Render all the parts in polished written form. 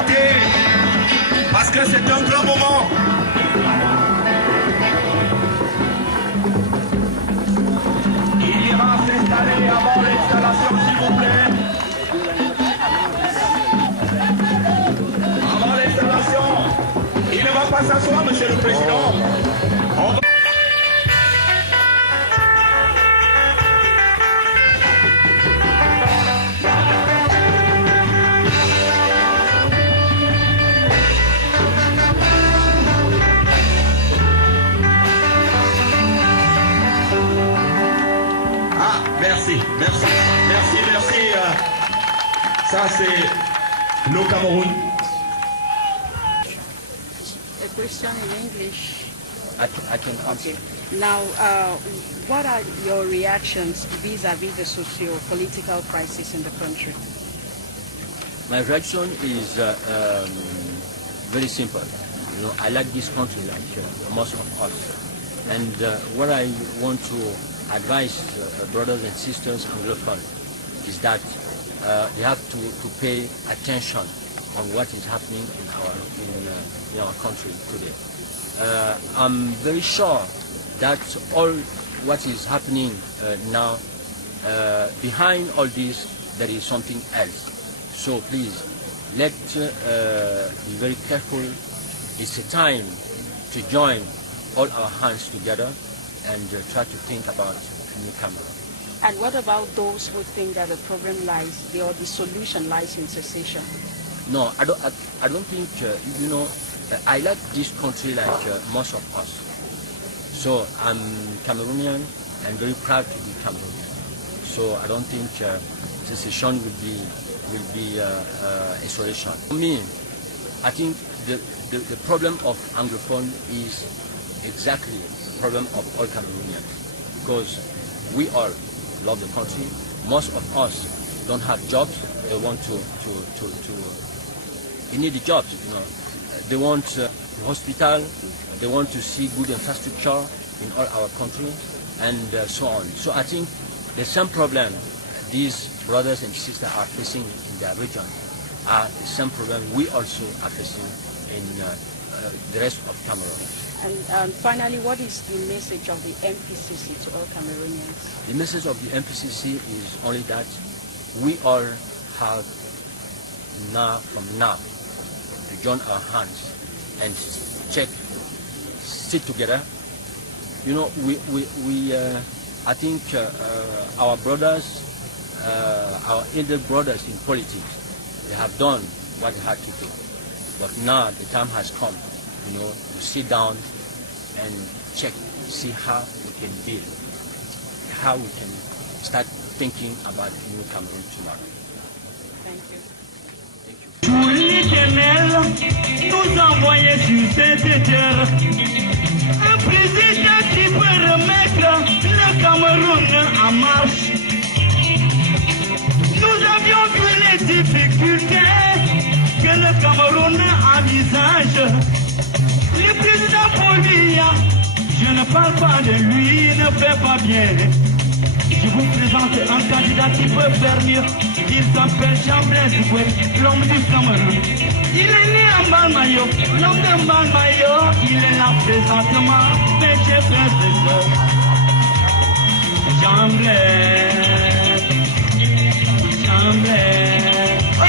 supporter parce que c'est un grand moment. Il ira s'installer avant l'installation, s'il vous plaît. Avant l'installation, il ne va pas s'asseoir, Monsieur le Président. Merci. Ça, c'est le Cameroun. A question in English. I can answer. Now, what are your reactions vis-à-vis the socio-political crisis in the country? My reaction is very simple. You know, I like this country like most of us. And what I want to advise brothers and sisters Anglophone is that they have to pay attention on what is happening in our country today. I'm very sure that all what is happening now, behind all this, there is something else. So please, let's be very careful. It's a time to join all our hands together and try to think about New Cameroon. And what about those who think that the problem lies, or the solution lies in secession? No, I don't think, you know, I like this country like most of us. So I'm Cameroonian and very proud to be Cameroonian. So I don't think secession will be a solution. For me, I think the problem of Anglophone is exactly the problem of all Cameroonians, because we all love the country. Most of us don't have jobs. They want they need the jobs, you know. They want hospital. They want to see good infrastructure in all our country, and so on. So I think the same problem these brothers and sisters are facing in their region are the same problem we also are facing in the rest of Cameroon. And finally, what is the message of the MPCC to all Cameroonians? The message of the MPCC is only that we all have from now to join our hands and sit together. You know, I think our brothers, our elder brothers in politics, they have done what they had to do. But now the time has come, you know, to sit down and see how we can build, how we can start thinking about New Cameroon tomorrow. Thank you. Nous envoyer sur cette terre un président qui peut remettre le Cameroun en marche. Nous avions vu les difficultés que le Cameroun envisage. Le président Polia, je ne parle pas de lui, il ne fait pas bien. Je vous présente un candidat qui peut faire mieux. Il s'appelle Chamblin Zoué, l'homme du Cameroun. Il est né en Balmayo, l'homme de Balmayo. Il est là présentement, mais j'ai fait de Chamblin, oh!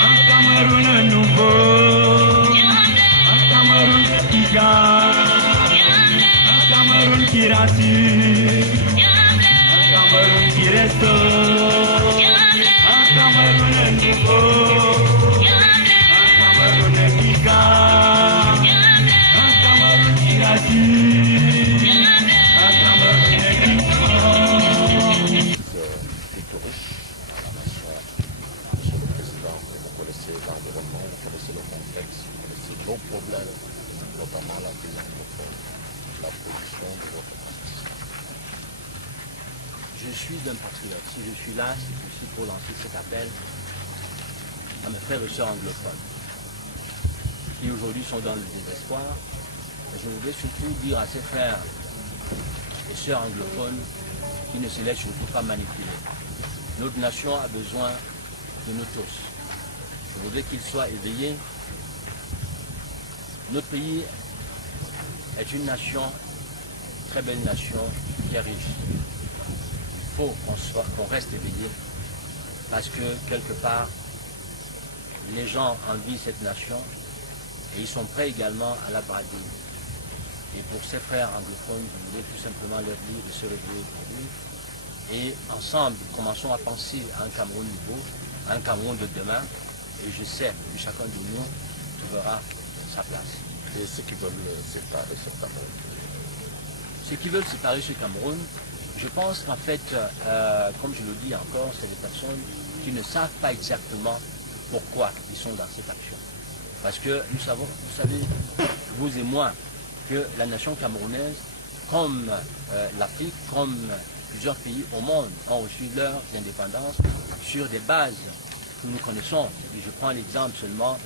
Un Cameroun nouveau, un Cameroun qui gagne, un Cameroun qui rassure, un Cameroun qui restaure, un Cameroun nouveau, un Cameroun qui gagne, un Cameroun qui rassure, un Cameroun qui gagne. Nos problèmes, notamment la vie anglophone, la production de votre pays. Je suis un patriote. Si je suis là, c'est aussi pour lancer cet appel à mes frères et sœurs anglophones qui aujourd'hui sont dans le désespoir. Et je voudrais surtout dire à ces frères et sœurs anglophones qui ne se laissent surtout pas manipuler. Notre nation a besoin de nous tous. je voudrais qu'il soit éveillé. Notre pays est une nation, très belle nation, qui est riche. Il faut qu'on reste éveillé parce que quelque part, les gens envient cette nation et ils sont prêts également à la brader. Et pour ces frères anglophones, je voulais tout simplement leur dire de se réveiller aujourd'hui. Et ensemble, commençons à penser à un Cameroun nouveau, à un Cameroun de demain. Et je sais que chacun de nous trouvera sa place. Et ceux qui veulent séparer ce Cameroun? Ceux qui veulent séparer ce Cameroun, je pense qu'en fait, comme je le dis encore, c'est des personnes qui ne savent pas exactement pourquoi ils sont dans cette action. Parce que nous savons, vous savez, vous et moi, que la nation camerounaise, comme l'Afrique, comme plusieurs pays au monde, ont reçu leur indépendance sur des bases que nous connaissons. Et je prends l'exemple seulement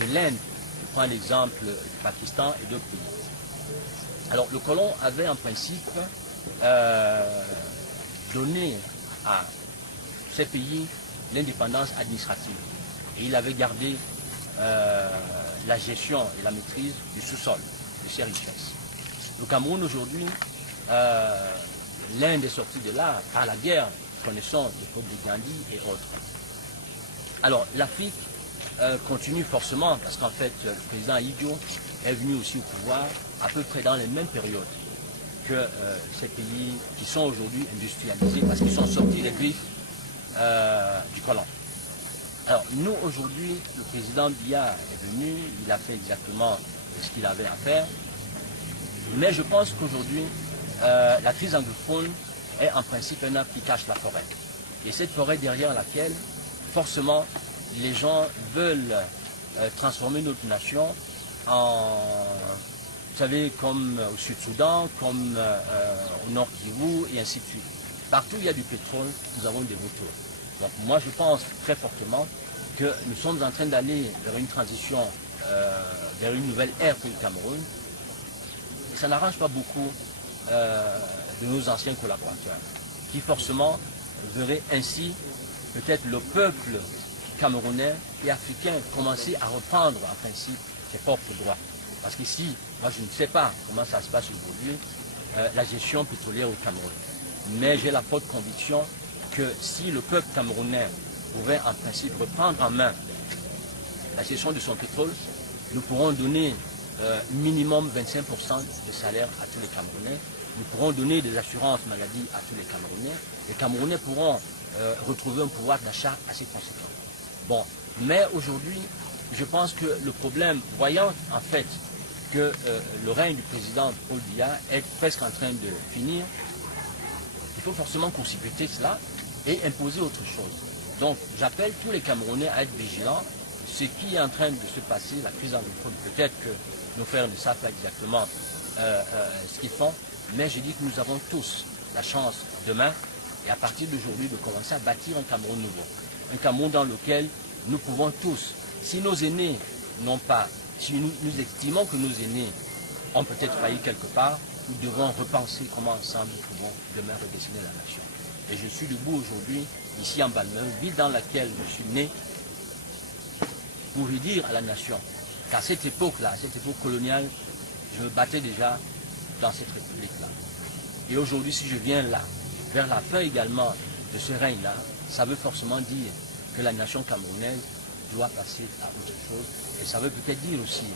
de l'Inde, je prends l'exemple du Pakistan et d'autres pays. Alors le colon avait en principe donné à ces pays l'indépendance administrative. Et il avait gardé la gestion et la maîtrise du sous-sol, de ses richesses. Le Cameroun aujourd'hui, l'Inde est sortie de là par la guerre, connaissons l'époque de Gandhi et autres. Alors l'Afrique continue forcément parce qu'en fait le président Idio est venu aussi au pouvoir à peu près dans les mêmes périodes que ces pays qui sont aujourd'hui industrialisés parce qu'ils sont sortis des griffes du colon. Alors nous aujourd'hui, le président Biya est venu, il a fait exactement ce qu'il avait à faire, mais je pense qu'aujourd'hui la crise anglophone est en principe un arbre qui cache la forêt. Et cette forêt derrière laquelle forcément les gens veulent transformer notre nation en, vous savez, comme au Sud-Soudan, comme au Nord Kivu et ainsi de suite. Partout où il y a du pétrole, nous avons des vautours. Donc moi je pense très fortement que nous sommes en train d'aller vers une transition, vers une nouvelle ère pour le Cameroun. Et ça n'arrange pas beaucoup de nos anciens collaborateurs, qui forcément verraient ainsi peut-être le peuple camerounais et africain commencer à reprendre en principe ses propres droits. Parce qu'ici, moi je ne sais pas comment ça se passe aujourd'hui, la gestion pétrolière au Cameroun. Mais j'ai la forte conviction que si le peuple camerounais pouvait en principe reprendre en main la gestion de son pétrole, nous pourrons donner minimum 25% de salaire à tous les Camerounais. Nous pourrons donner des assurances maladie à tous les Camerounais. Les Camerounais pourront retrouver un pouvoir d'achat assez conséquent. Bon, mais aujourd'hui, je pense que le problème, voyant en fait que le règne du président Paul Biya est presque en train de finir, il faut forcément consulter cela et imposer autre chose. Donc j'appelle tous les Camerounais à être vigilants. Ce qui est en train de se passer, la crise anglophone, peut-être que nos frères ne savent pas exactement ce qu'ils font, mais je dis que nous avons tous la chance demain et à partir d'aujourd'hui de commencer à bâtir un Cameroun nouveau. Un Cameroun dans lequel nous pouvons tous, si nos aînés n'ont pas, si nous estimons que nos aînés ont peut-être failli quelque part, nous devons repenser comment ensemble nous pouvons demain redessiner la nation. Et je suis debout aujourd'hui, ici en Balmain, ville dans laquelle je suis né, pour lui dire à la nation qu'à cette époque-là, cette époque coloniale, je me battais déjà dans cette république-là. Et aujourd'hui, si je viens là, vers la fin également de ce règne-là, ça veut forcément dire que la nation camerounaise doit passer à autre chose. Et ça veut peut-être dire aussi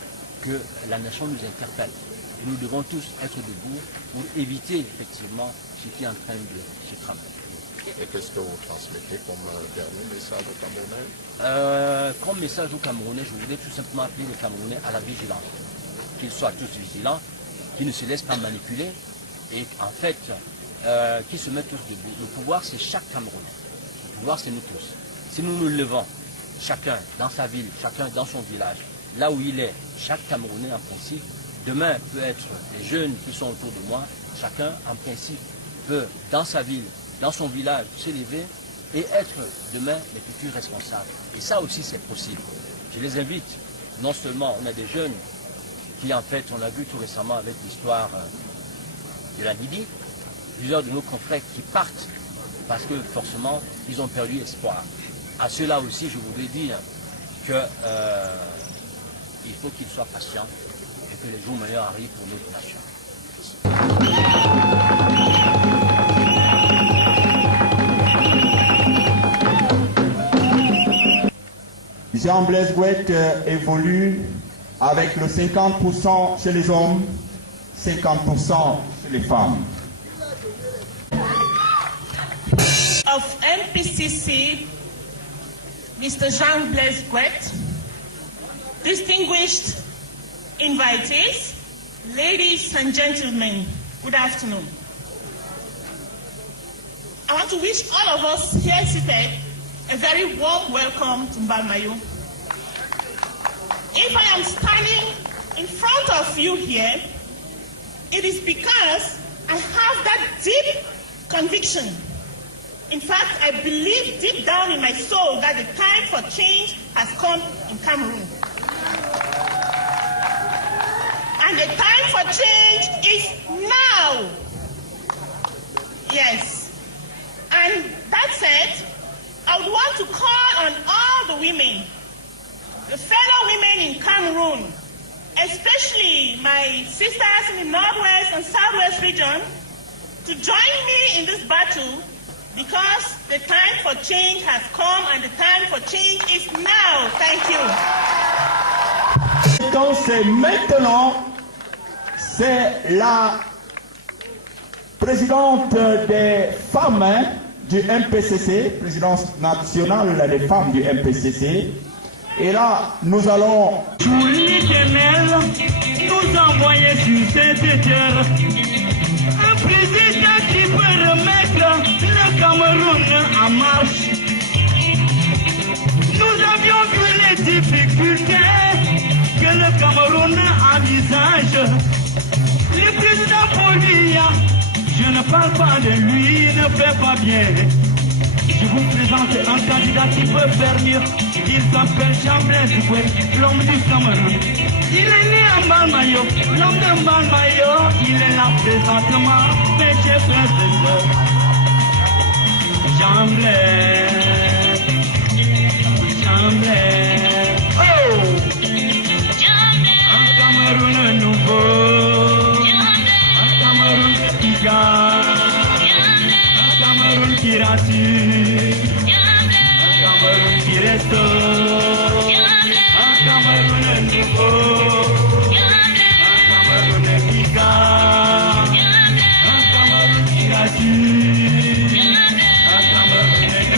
que la nation nous interpelle. Et nous devons tous être debout pour éviter effectivement ce qui est en train de se tramer. Et qu'est-ce que vous transmettez comme dernier message aux Camerounais? Comme message aux Camerounais, je voudrais tout simplement appeler les Camerounais à la vigilance. Qu'ils soient tous vigilants, qu'ils ne se laissent pas manipuler et en fait, qu'ils se mettent tous debout. Le pouvoir, c'est chaque Camerounais. Le pouvoir, c'est nous tous. Si nous nous levons, chacun dans sa ville, chacun dans son village, là où il est, chaque Camerounais en principe, demain peut être les jeunes qui sont autour de moi, chacun en principe peut dans sa ville, dans son village, s'élever et être demain les futurs responsables. Et ça aussi c'est possible. Je les invite, non seulement on a des jeunes qui en fait, on a vu tout récemment avec l'histoire de la Libye, plusieurs de nos confrères qui partent parce que forcément ils ont perdu espoir. À ceux-là aussi je voudrais dire qu'il faut qu'il soit patient et que les jours meilleurs arrivent pour notre nation. Jean-Blaise Gouette évolue avec le 50% chez les hommes, 50% chez les femmes. Of MPCC, Mr. Jean-Blaise Gouette, distinguished invitees, ladies and gentlemen, good afternoon. I want to wish all of us here seated a very warm welcome to Mbalmayo. If I am standing in front of you here, it is because I have that deep conviction. In fact, I believe deep down in my soul that the time for change has come in Cameroon. And the time for change is now. Yes. And that said, I would want to call on all the women, the fellow women in Cameroon, especially my sisters in the Northwest and Southwest region, to join me in this battle because the time for change has come and the time for change is now. Thank you. Donc c'est maintenant, c'est la présidente des femmes du MPCC, présidence nationale des femmes du MPCC. Et là, nous allons... Tout l'Éternel nous envoyer sur cette terre un président qui peut remettre le Cameroun en marche. Nous avions vu les difficultés que le Cameroun envisage. Le président Polia, je ne parle pas de lui, il ne fait pas bien. Je vous présente un candidat qui peut faire mieux. Il s'appelle Jean-Blaise Gouette, l'homme du Cameroun. Il est né à Mbalmayo, l'homme de Mbalmayo. Il est là présentement, mes chers frères et sœurs. Jean-Blaise, Jean-Blaise, oh! Un Cameroun nouveau, un Cameroun qui gagne, un Cameroun qui rassure, un Cameroun qui restaure, un Cameroun nouveau, un Cameroun qui gagne, un Cameroun qui rassure, un Cameroun qui restaure.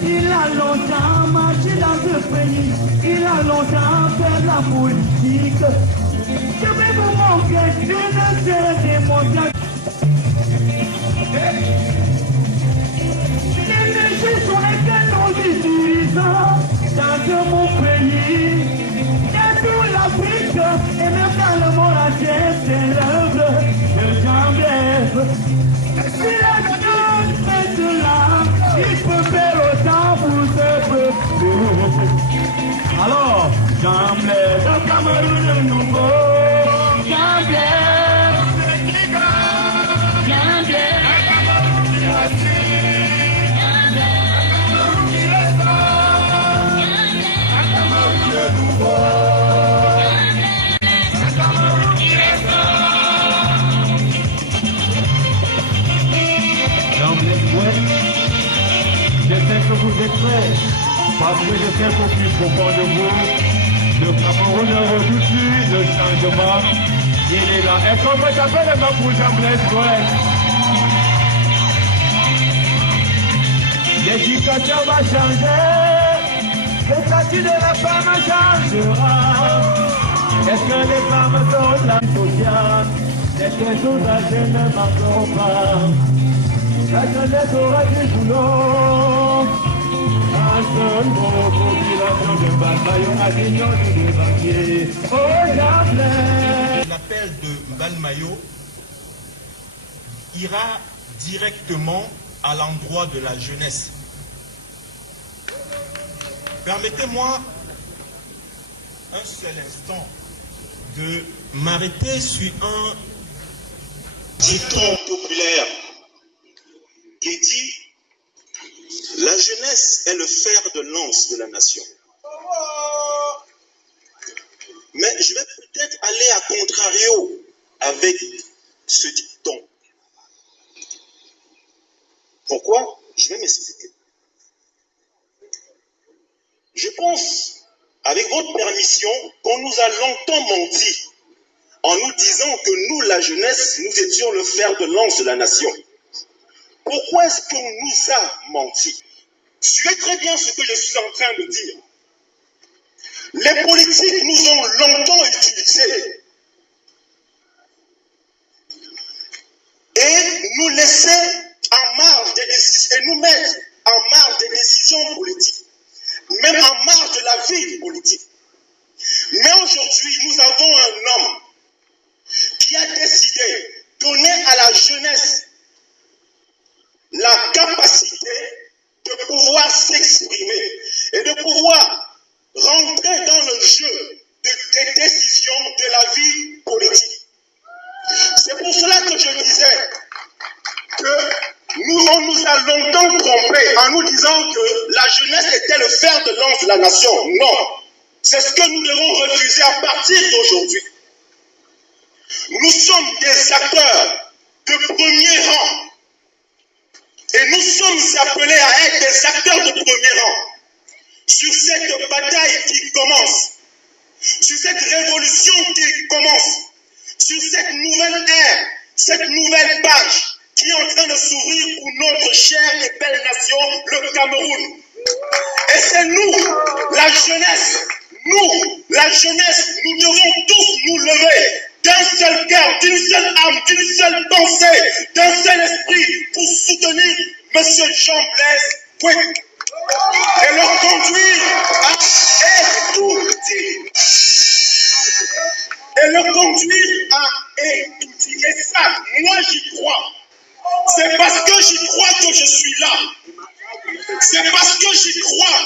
Il a longtemps marché dans ce pays, il a longtemps fait la politique. Je vais vous montrer une seule démonstration. Les mesures sur lesquelles nous utilisons dans mon pays, dans toute l'Afrique et même dans le monde entier, c'est l'œuvre de Jean-Blaise. Si la donne est là, il peut faire autant pour ce peuple. Alors, Jean-Blaise, le Cameroun nouveau, Jean-Blaise, Jean-Blaise, un Cameroun qui rassure, Jean-Blaise, un Cameroun qui restaure, un Cameroun qui est nouveau, un Cameroun qui restaure. Jean-Blaise Gouette, je sais que vous êtes prêts, parce que je sais qu'au plus profond de vous, le Cameroun ne redoute plus le changement. Il est là. Est-ce qu'on peut taper les mains pour Jean-Blaise Gouette? L'éducation va changer, le statut de la femme changera. Est-ce que les femmes sont la sociale? Est-ce que tous les jeunes ne manqueront pas? La jeunesse aura du boulot. Un seul mot, population de Mbalmayo, Avignon du banquier. Oh, Jean-Blaise. L'appel de Mbalmayo ira directement à l'endroit de la jeunesse. Permettez-moi un seul instant de m'arrêter sur un dicton populaire qui dit « La jeunesse est le fer de lance de la nation ». Mais je vais peut-être aller à contrario avec ce dicton. Pourquoi? Je vais m'expliquer. Je pense, avec votre permission, qu'on nous a longtemps menti en nous disant que nous, la jeunesse, nous étions le fer de lance de la nation. Pourquoi est-ce qu'on nous a menti? Suivez très bien ce que je suis en train de dire. Les politiques nous ont longtemps utilisés et nous laisser en marge des décisions, et nous mettre en marge des décisions politiques, même en marge de la vie politique. Mais aujourd'hui, nous avons un homme qui a décidé de donner à la jeunesse la capacité de pouvoir s'exprimer et de pouvoir rentrer dans le jeu des décisions de la vie politique. C'est pour cela que je disais que on nous a longtemps trompés en nous disant que la jeunesse était le fer de lance de la nation. Non, c'est ce que nous devons refuser à partir d'aujourd'hui. Nous sommes des acteurs de premier rang et nous sommes appelés à être des acteurs de premier rang sur cette bataille qui commence, sur cette révolution qui commence, sur cette nouvelle ère, cette nouvelle page qui est en train de s'ouvrir pour notre chère et belle nation, le Cameroun. Et c'est nous, la jeunesse, nous devons tous nous lever d'un seul cœur, d'une seule âme, d'une seule pensée, d'un seul esprit pour soutenir M. Jean Blaise Pouet et le conduire à Étouti. Et ça, moi j'y crois. C'est parce que j'y crois que je suis là. C'est parce que j'y crois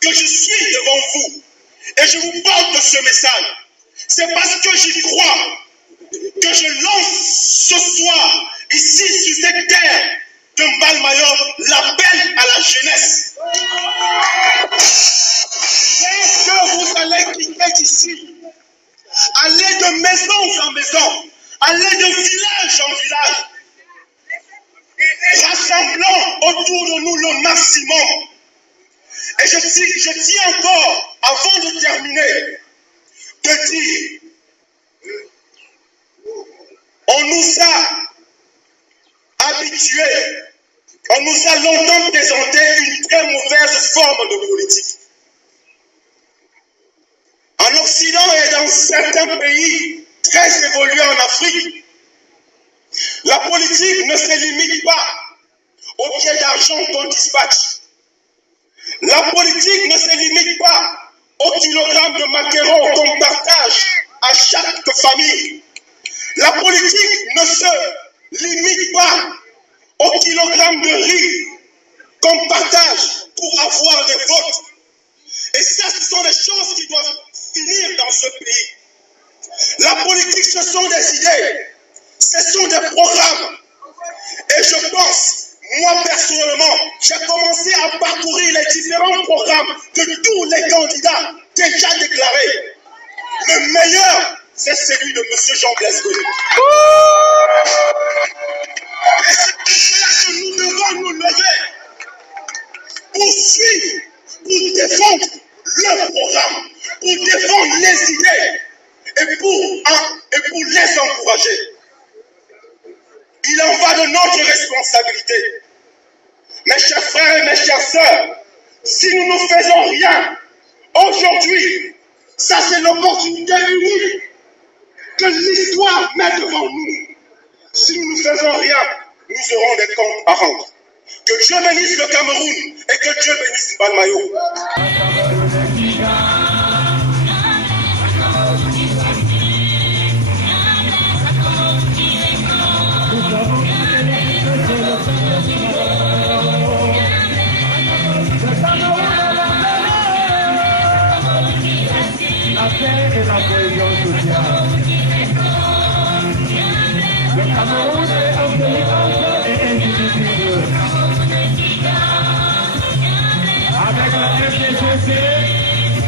que je suis devant vous. Et je vous parle de ce message. C'est parce que j'y crois que je lance ce soir, ici sur cette terre de Mbalmayor, l'appel à la jeunesse. Dès que vous allez quitter ici, allez de maison en maison, allez de village en village, rassemblant autour de nous le maximum. Et je tiens encore, avant de terminer, de dire, on nous a habitués, on nous a longtemps présenté une très mauvaise forme de politique. En Occident et dans certains pays très évolués en Afrique, la politique ne se limite pas aux billets d'argent qu'on dispatche. La politique ne se limite pas aux kilogrammes de macarons qu'on partage à chaque famille. La politique ne se limite pas aux kilogrammes de riz qu'on partage pour avoir des votes. Et ça, ce sont des choses qui doivent finir dans ce pays. La politique, ce sont des idées, ce sont des programmes. Et je pense, moi personnellement, j'ai commencé à parcourir les différents programmes de tous les candidats déjà déclarés. Le meilleur, c'est celui de M. Jean Blaise Pouet. Et c'est pour cela que nous devons nous lever pour suivre, pour défendre le programme, pour défendre les idées et pour les encourager. Il en va de notre responsabilité. Mes chers frères et mes chères sœurs, si nous ne faisons rien, aujourd'hui, ça c'est l'opportunité unique que l'histoire met devant nous. Si nous ne faisons rien, nous aurons des comptes à rendre. Que Dieu bénisse le Cameroun et que Dieu bénisse Mbalmayor. Nous avons MPCC,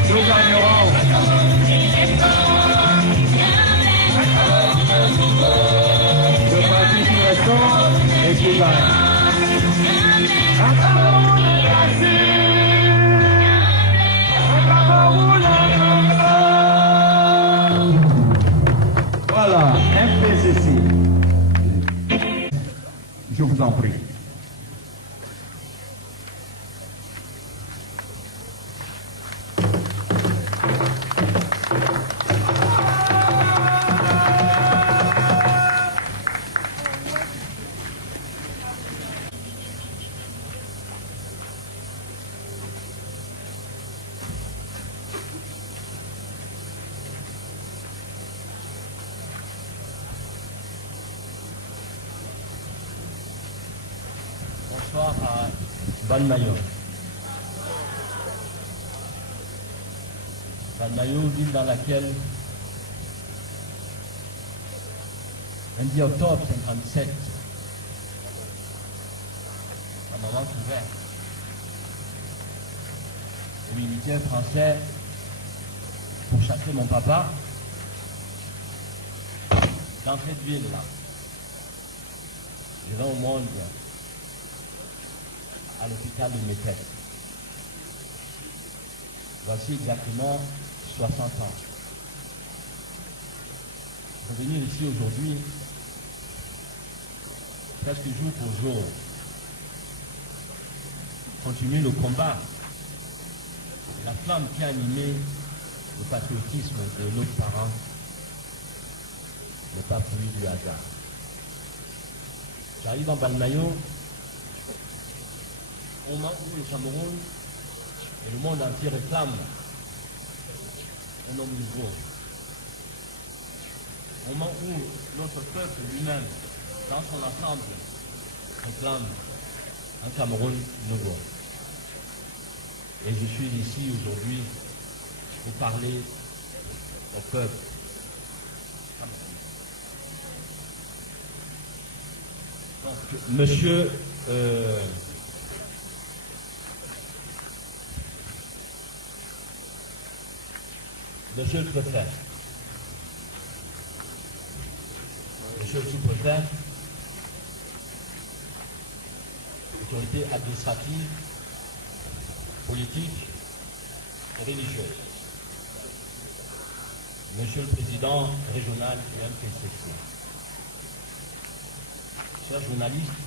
nous gagnerons. Le parti qui reste et qui gagne. Voilà, MPCC. Je vous en prie. Bonsoir à Balmayo. Balmayo, ville dans laquelle, le 10 octobre 1957, un moment ouvert, les militaires français, pour chasser mon papa, dans cette ville-là, je vais au monde à l'hôpital de Métèque. Voici exactement 60 ans. Revenir ici aujourd'hui, presque jour pour jour, continuer le combat, la flamme qui a animé le patriotisme de nos parents n'est pas fruit du hasard. J'arrive en Balmayo, au moment où le Cameroun et le monde entier réclament un homme nouveau. Au moment où notre peuple lui-même, dans son ensemble, réclame un Cameroun nouveau. Et je suis ici aujourd'hui pour parler au peuple. Donc, monsieur le préfet, monsieur le sous-préfet, autorité administrative, politique et religieuse, monsieur le président régional du MPCC, chers journalistes,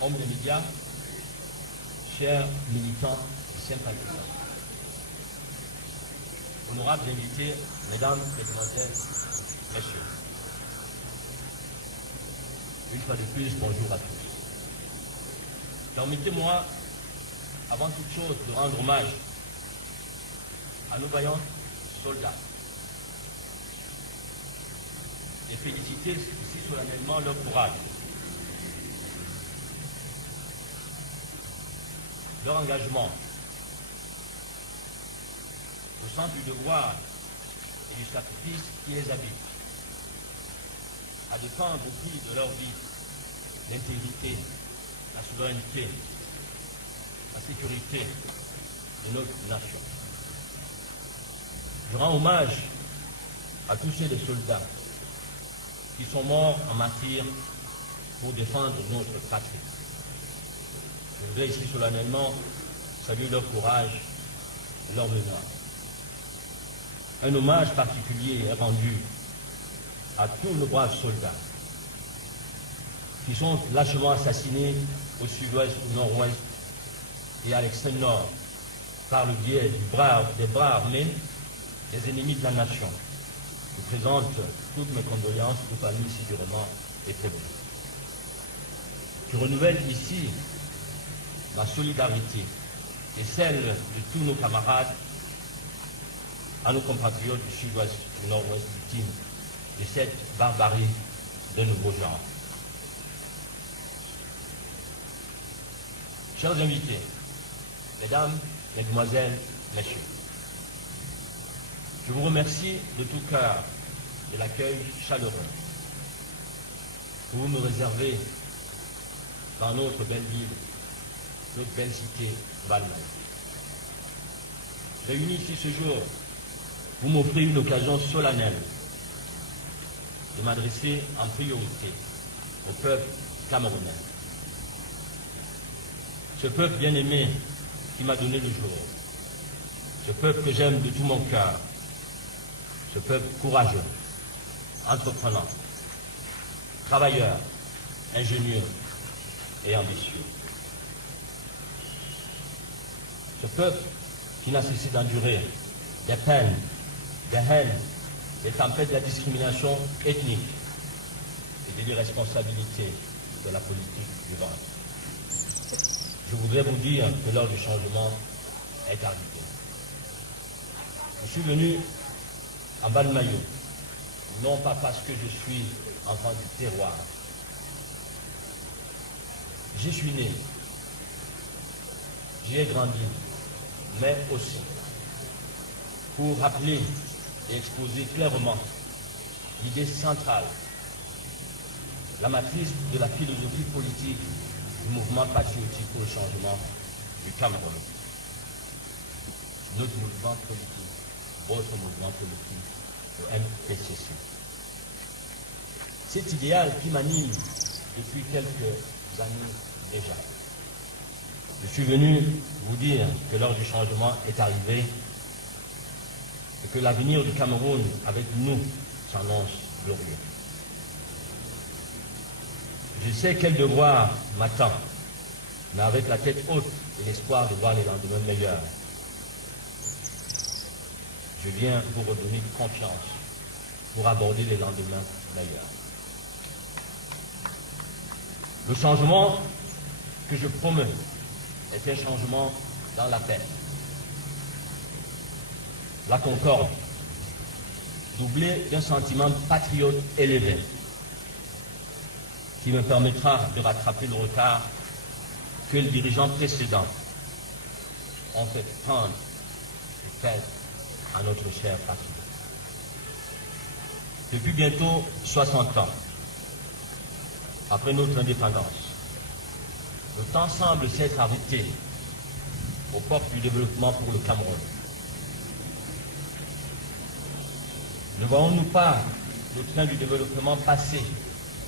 hommes de médias, chers militants et sympathisants, honorables invités, mesdames, mesdemoiselles, messieurs. Une fois de plus, bonjour à tous. Permettez-moi, avant toute chose, de rendre hommage à nos vaillants soldats et féliciter ici solennellement leur courage, leur engagement, le sens du devoir et du sacrifice qui les habite, à défendre au prix de leur vie l'intégrité, la souveraineté, la sécurité de notre nation. Je rends hommage à tous ces soldats qui sont morts en martyrs pour défendre notre patrie. Je voudrais ici solennellement saluer leur courage et leur mémoire. Un hommage particulier est rendu à tous nos braves soldats qui sont lâchement assassinés au sud-ouest, au nord-ouest et à l'extrême nord par le biais des bras armés des ennemis de la nation. Je présente toutes mes condoléances aux familles si durement éprouées. Je renouvelle ici ma solidarité et celle de tous nos camarades, à nos compatriotes du sud-ouest, du nord-ouest, victimes de cette barbarie de nouveau genre. Chers invités, mesdames, mesdemoiselles, messieurs, je vous remercie de tout cœur de l'accueil chaleureux que vous me réservez dans notre belle ville, notre belle cité, Balmayo. réunis ici ce jour, vous m'offrez une occasion solennelle de m'adresser en priorité au peuple camerounais. Ce peuple bien-aimé qui m'a donné le jour, ce peuple que j'aime de tout mon cœur, ce peuple courageux, entreprenant, travailleur, ingénieux et ambitieux. Ce peuple qui n'a cessé d'endurer des peines, des haines, des tempêtes de la discrimination ethnique et de l'irresponsabilité de la politique du ventre. Je voudrais vous dire que l'heure du changement est arrivée. Je suis venu en bas de maillot, non pas parce que je suis enfant du terroir. J'y suis né, j'y ai grandi, mais aussi pour rappeler et exposer clairement l'idée centrale, la matrice de la philosophie politique du mouvement patriotique pour le changement du Cameroun. Notre mouvement politique, votre mouvement politique, le MPCC. Cet idéal qui m'anime depuis quelques années déjà. Je suis venu vous dire que l'heure du changement est arrivée et que l'avenir du Cameroun avec nous s'annonce glorieux. Je sais quel devoir m'attend, mais avec la tête haute et l'espoir de voir les lendemains meilleurs. Je viens vous redonner confiance pour aborder les lendemains meilleurs. Le changement que je promeux est un changement dans la paix, la concorde, doublé d'un sentiment patriote élevé, qui me permettra de rattraper le retard que les dirigeants précédents ont fait prendre et perdre à notre chère patrie. Depuis bientôt 60 ans, après notre indépendance, le temps semble s'être arrêté aux portes du développement pour le Cameroun. Ne voyons-nous pas le train du développement passer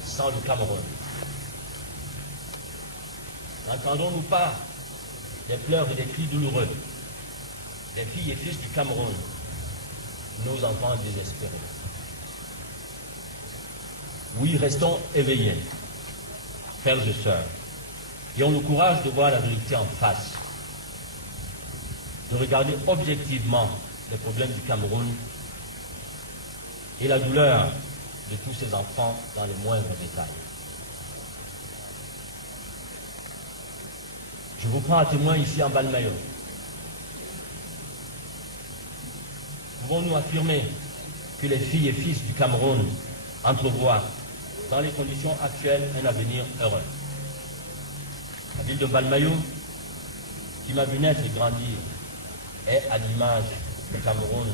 sans le Cameroun? N'entendons-nous pas des pleurs et des cris douloureux des filles et fils du Cameroun, nos enfants désespérés? Oui, restons éveillés, frères et sœurs. Ayons le courage de voir la vérité en face, de regarder objectivement les problèmes du Cameroun et la douleur de tous ces enfants dans les moindres détails. Je vous prends à témoin ici en bas de maillot. Pouvons-nous affirmer que les filles et fils du Cameroun entrevoient dans les conditions actuelles un avenir heureux? La ville de Balmayo, qui m'a vu naître et grandir, est à l'image du Cameroun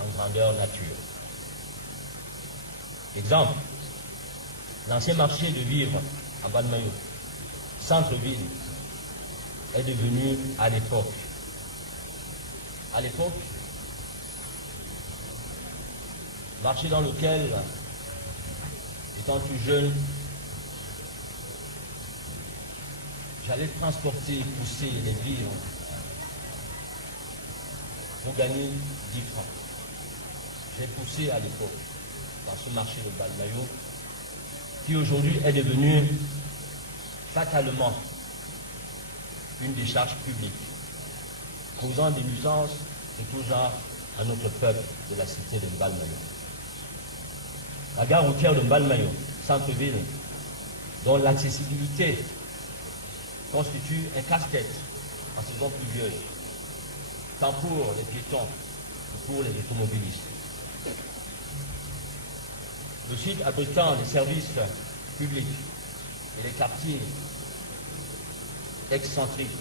en grandeur nature. Exemple, l'ancien marché de vivres à Balmayo, centre-ville, est devenu à l'époque, marché dans lequel, étant tout jeune, j'allais transporter, pousser les vivres pour gagner 10 francs. J'ai poussé à l'époque dans ce marché de Balmayo, qui aujourd'hui est devenu fatalement une décharge publique, causant des nuisances de tout genre à notre peuple de la cité de Balmayo. La gare routière de Balmayo, centre-ville, dont l'accessibilité constitue un casse-tête en saison pluvieuse, tant pour les piétons que pour les automobilistes. Le site abritant les services publics et les quartiers excentriques,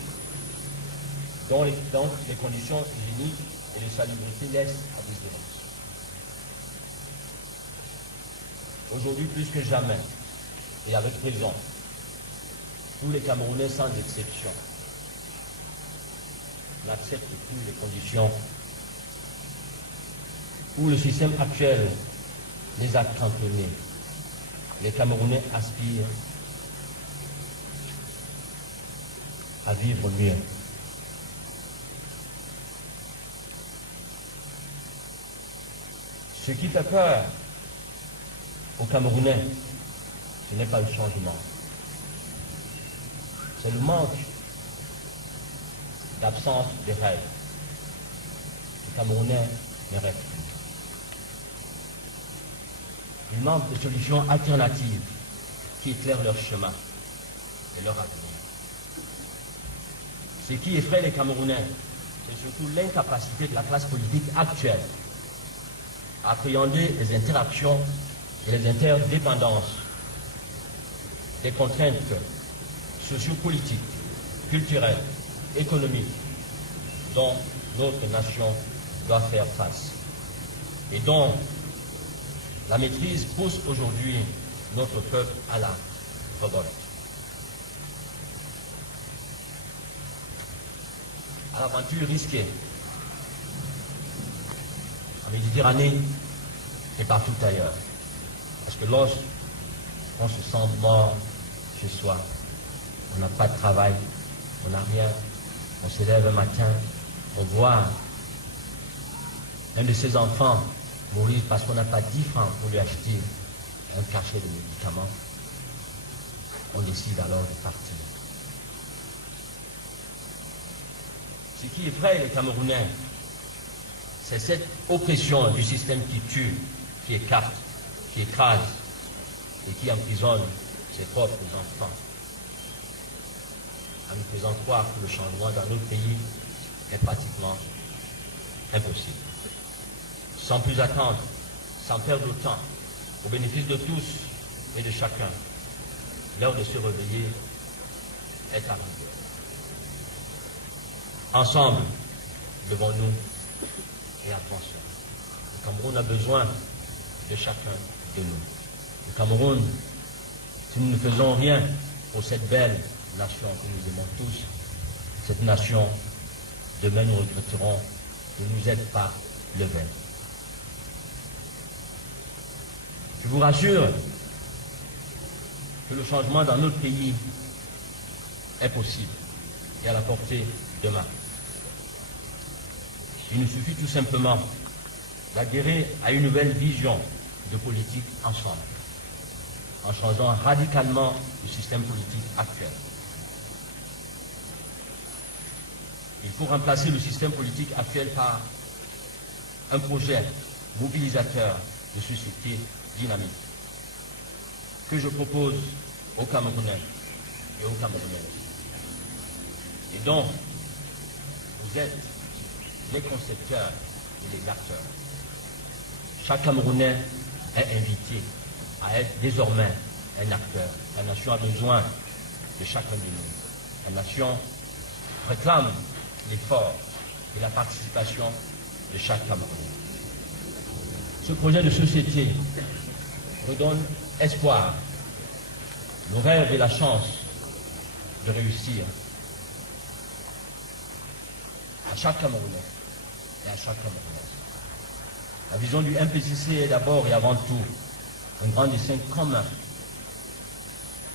dont les conditions hygiéniques et de salubrité laissent à désirer. Aujourd'hui, plus que jamais, et avec raison, tous les Camerounais sans exception n'accepte plus les conditions où le système actuel les a cantonnés. Les Camerounais aspirent à vivre mieux. Ce qui fait peur aux Camerounais, ce n'est pas le changement. C'est le manque d'absence de rêves. Les Camerounais ne rêvent plus. Il manque de solutions alternatives qui éclairent leur chemin et leur avenir. Ce qui effraie les Camerounais, c'est surtout l'incapacité de la classe politique actuelle à appréhender les interactions et les interdépendances des contraintes sociopolitiques, culturelles, économiques dont notre nation doit faire face et dont la maîtrise pousse aujourd'hui notre peuple à la révolte. À l'aventure risquée, en Méditerranée et partout ailleurs. Parce que lorsqu'on se sent mort chez soi, on n'a pas de travail, on n'a rien, on se lève un matin, on voit un de ses enfants mourir parce qu'on n'a pas 10 francs pour lui acheter un cachet de médicaments, on décide alors de partir. Ce qui effraie les Camerounais, c'est cette oppression du système qui tue, qui écarte, qui écrase et qui emprisonne ses propres enfants, en nous faisant croire que le changement dans notre pays est pratiquement impossible. Sans plus attendre, sans perdre de temps, au bénéfice de tous et de chacun, l'heure de se réveiller est arrivée. Ensemble, devons-nous et attention. Le Cameroun a besoin de chacun de nous. Le Cameroun, si nous ne faisons rien pour cette belle nation que nous aimons tous, cette nation, demain nous regretterons de ne nous être pas levés. Je vous rassure que le changement dans notre pays est possible et à la portée de main. Il nous suffit tout simplement d'adhérer à une nouvelle vision de politique ensemble, en changeant radicalement le système politique actuel. Il faut remplacer le système politique actuel par un projet mobilisateur de société dynamique que je propose aux Camerounais et aux Camerounaises et dont vous êtes les concepteurs et les acteurs. Chaque Camerounais est invité à être désormais un acteur. La nation a besoin de chacun de nous. La nation réclame l'effort et la participation de chaque Camerounais. Ce projet de société redonne espoir, le rêve et la chance de réussir à chaque Camerounais et à chaque Camerounaise. La vision du MPCC est d'abord et avant tout un grand dessein commun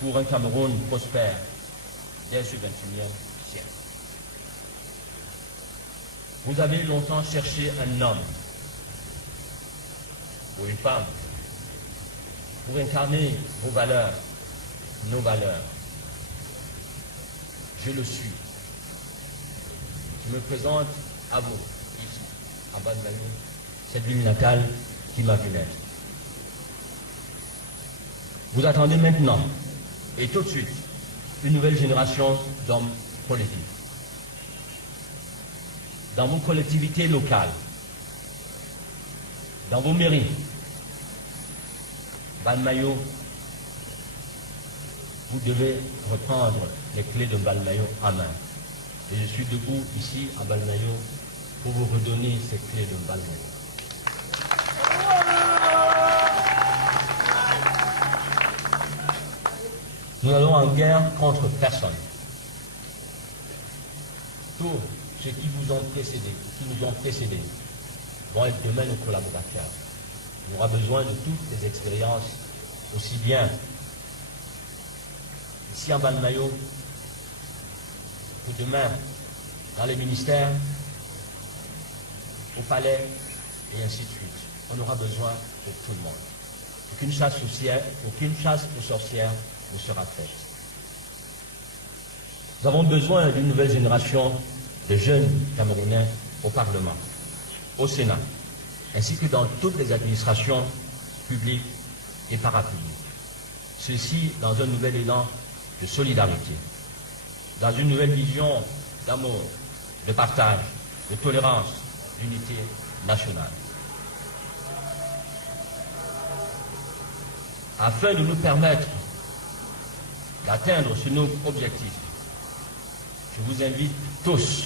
pour un Cameroun prospère dès ce XXIe siècle. Vous avez longtemps cherché un homme ou une femme pour incarner vos valeurs, nos valeurs. Je le suis. Je me présente à vous, ici, à Ban-Mayou, cette ville natale qui m'a vu naître. Vous attendez maintenant, et tout de suite, une nouvelle génération d'hommes politiques. Dans vos collectivités locales, dans vos mairies, Ban-Mayou, vous devez reprendre les clés de Ban-Mayou en main. Et je suis debout ici à Ban-Mayou pour vous redonner ces clés de Ban-Mayou. Nous allons en guerre contre personne. Tout ceux qui nous ont précédés, vont être demain nos collaborateurs. On aura besoin de toutes les expériences, aussi bien ici en bas de maillot, que demain dans les ministères, au palais, et ainsi de suite. On aura besoin de tout le monde. Aucune chasse aux sorcières ne sera faite. Nous avons besoin d'une nouvelle génération de jeunes Camerounais au Parlement, au Sénat, ainsi que dans toutes les administrations publiques et parapubliques. Ceci dans un nouvel élan de solidarité, dans une nouvelle vision d'amour, de partage, de tolérance, d'unité nationale. Afin de nous permettre d'atteindre ce nouveau objectif, je vous invite tous,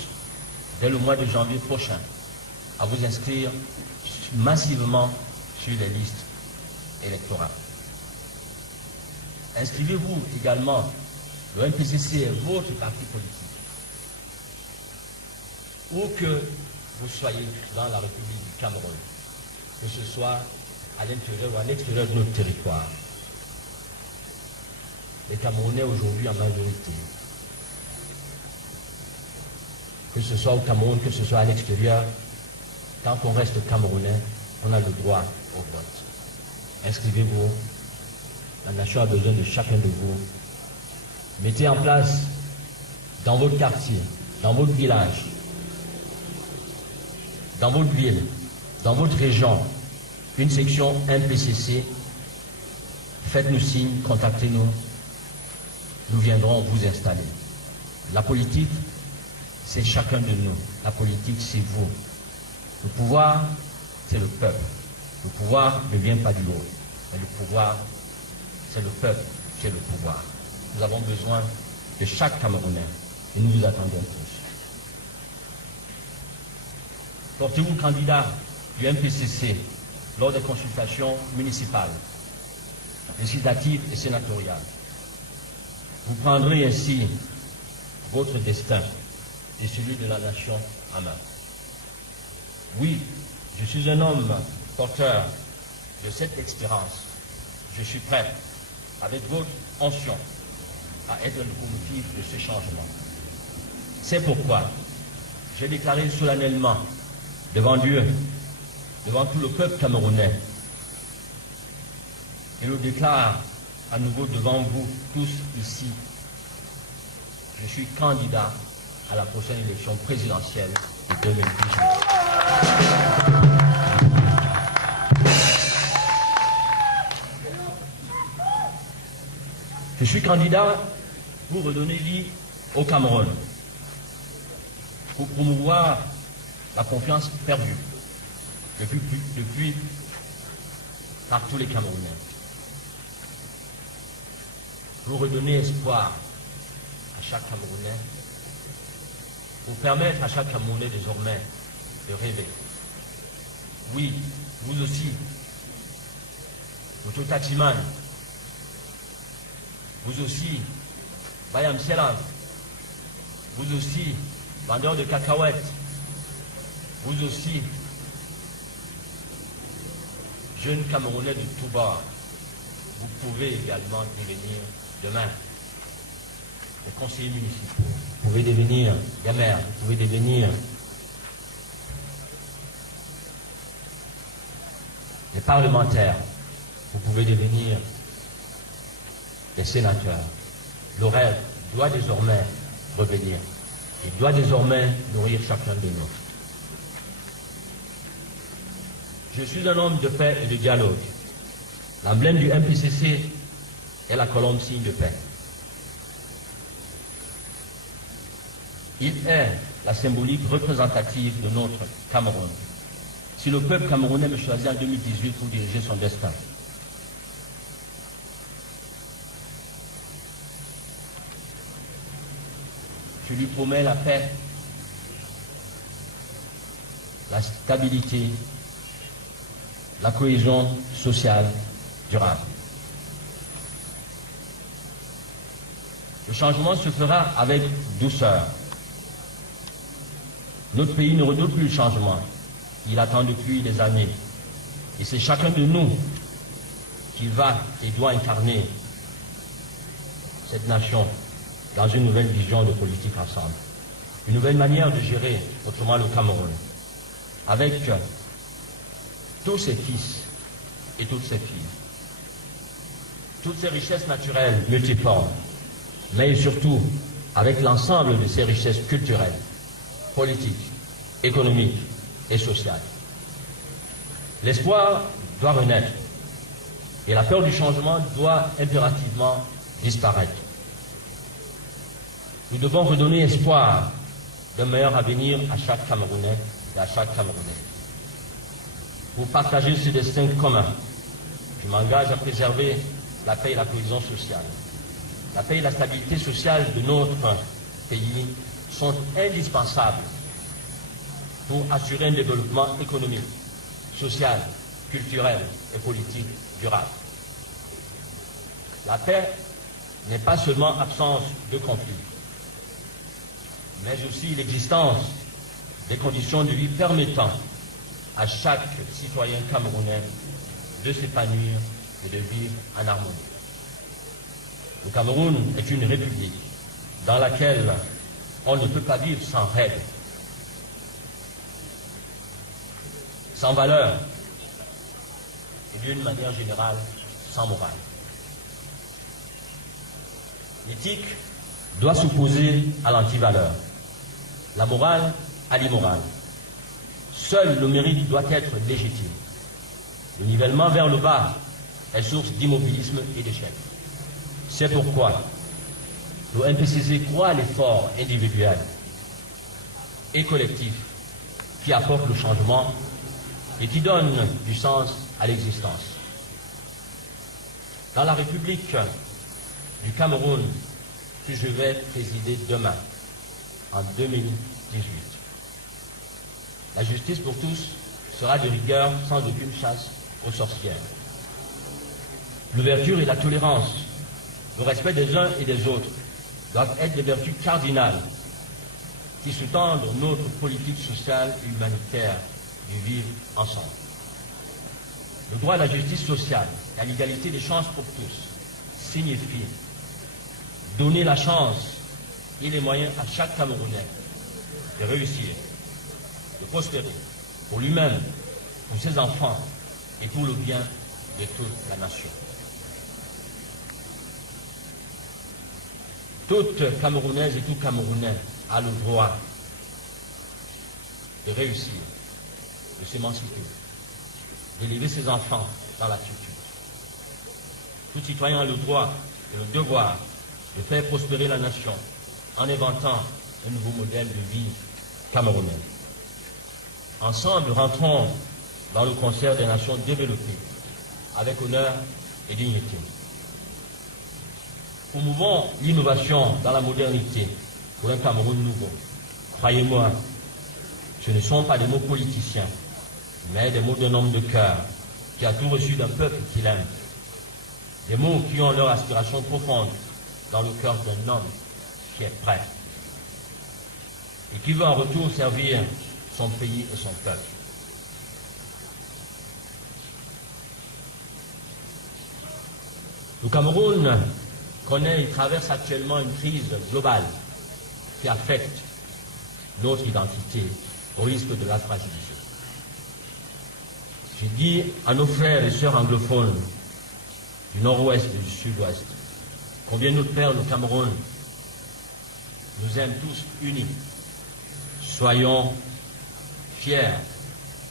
dès le mois de janvier prochain, à vous inscrire massivement sur les listes électorales. Inscrivez-vous également. Le MPCC est votre parti politique. Où que vous soyez dans la République du Cameroun, que ce soit à l'intérieur ou à l'extérieur de notre territoire. Les Camerounais aujourd'hui en majorité, que ce soit au Cameroun, que ce soit à l'extérieur, tant qu'on reste Camerounais, on a le droit au vote. Inscrivez-vous. La nation a besoin de chacun de vous. Mettez en place dans votre quartier, dans votre village, dans votre ville, dans votre région, une section MPCC. Faites-nous signe, contactez-nous. Nous viendrons vous installer. La politique, c'est chacun de nous. La politique, c'est vous. Le pouvoir, c'est le peuple. Le pouvoir ne vient pas du haut. Mais le pouvoir, c'est le peuple qui est le pouvoir. Nous avons besoin de chaque Camerounais et nous vous attendons tous. Portez-vous candidat du MPCC lors des consultations municipales, législatives et sénatoriales. Vous prendrez ainsi votre destin et celui de la nation en main. Oui, je suis un homme porteur de cette expérience. Je suis prêt, avec votre onction, à être le locomotive de ce changement. C'est pourquoi j'ai déclaré solennellement devant Dieu, devant tout le peuple camerounais, et le déclare à nouveau devant vous tous ici. Je suis candidat à la prochaine élection présidentielle de 2018. Je suis candidat pour redonner vie au Cameroun, pour promouvoir la confiance perdue depuis par tous les Camerounais, pour redonner espoir à chaque Camerounais, pour permettre à chaque Camerounais désormais de rêver. Oui, vous aussi, vous taximan, vous aussi, Bayam Selam, vous aussi, vendeur de cacahuètes, vous aussi, jeunes Camerounais de tout bord, vous pouvez également devenir demain les conseillers municipaux, vous pouvez devenir les maires, vous pouvez devenir les parlementaires, vous pouvez devenir les sénateurs. Le rêve doit désormais revenir. Il doit désormais nourrir chacun de nous. Je suis un homme de paix et de dialogue. L'emblème du MPCC est la colombe signe de paix. Il est la symbolique représentative de notre Cameroun. Si le peuple camerounais me choisit en 2018 pour diriger son destin, je lui promets la paix, la stabilité, la cohésion sociale durable. Le changement se fera avec douceur, Notre pays ne redoute plus le changement. Il attend depuis des années. Et c'est chacun de nous qui va et doit incarner cette nation dans une nouvelle vision de politique ensemble. Une nouvelle manière de gérer autrement le Cameroun. Avec tous ses fils et toutes ses filles. Toutes ces richesses naturelles multiformes, mais surtout avec l'ensemble de ces richesses culturelles, politiques, économiques et sociales. L'espoir doit renaître et la peur du changement doit impérativement disparaître. Nous devons redonner espoir d'un meilleur avenir à chaque Camerounais et à chaque Camerounais. Pour partager ce destin commun, je m'engage à préserver la paix et la cohésion sociale. La paix et la stabilité sociale de notre pays sont indispensables pour assurer un développement économique, social, culturel et politique durable. La paix n'est pas seulement absence de conflit, mais aussi l'existence des conditions de vie permettant à chaque citoyen camerounais de s'épanouir et de vivre en harmonie. Le Cameroun est une république dans laquelle on ne peut pas vivre sans règles, sans valeurs et d'une manière générale sans morale. L'éthique doit s'opposer à l'antivaleur, la morale à l'immoral. Seul le mérite doit être légitime. Le nivellement vers le bas est source d'immobilisme et d'échec. C'est pourquoi le MPCC croit à l'effort individuel et collectif qui apporte le changement et qui donne du sens à l'existence. Dans la République du Cameroun que je vais présider demain, en 2018, la justice pour tous sera de rigueur sans aucune chasse aux sorcières. L'ouverture et la tolérance, le respect des uns et des autres doivent être des vertus cardinales qui sous-tendent notre politique sociale et humanitaire du vivre ensemble. Le droit à la justice sociale et à l'égalité des chances pour tous signifie donner la chance et les moyens à chaque Camerounais de réussir, de prospérer pour lui-même, pour ses enfants et pour le bien de toute la nation. Toute Camerounaise et tout Camerounais a le droit de réussir, de s'émanciper, d'élever ses enfants dans la culture. Tout citoyen a le droit et le devoir de faire prospérer la nation en inventant un nouveau modèle de vie camerounais. Ensemble, rentrons dans le concert des nations développées avec honneur et dignité. Promouvons l'innovation dans la modernité pour un Cameroun nouveau. Croyez-moi, ce ne sont pas des mots politiciens, mais des mots d'un homme de cœur qui a tout reçu d'un peuple qu'il aime. Des mots qui ont leur aspiration profonde dans le cœur d'un homme qui est prêt et qui veut en retour servir son pays et son peuple. Le Cameroun connaît et traverse actuellement une crise globale qui affecte notre identité au risque de la fragiliser. J'ai dit à nos frères et sœurs anglophones du nord-ouest et du sud-ouest combien notre père, le Cameroun, nous aime tous unis. Soyons fiers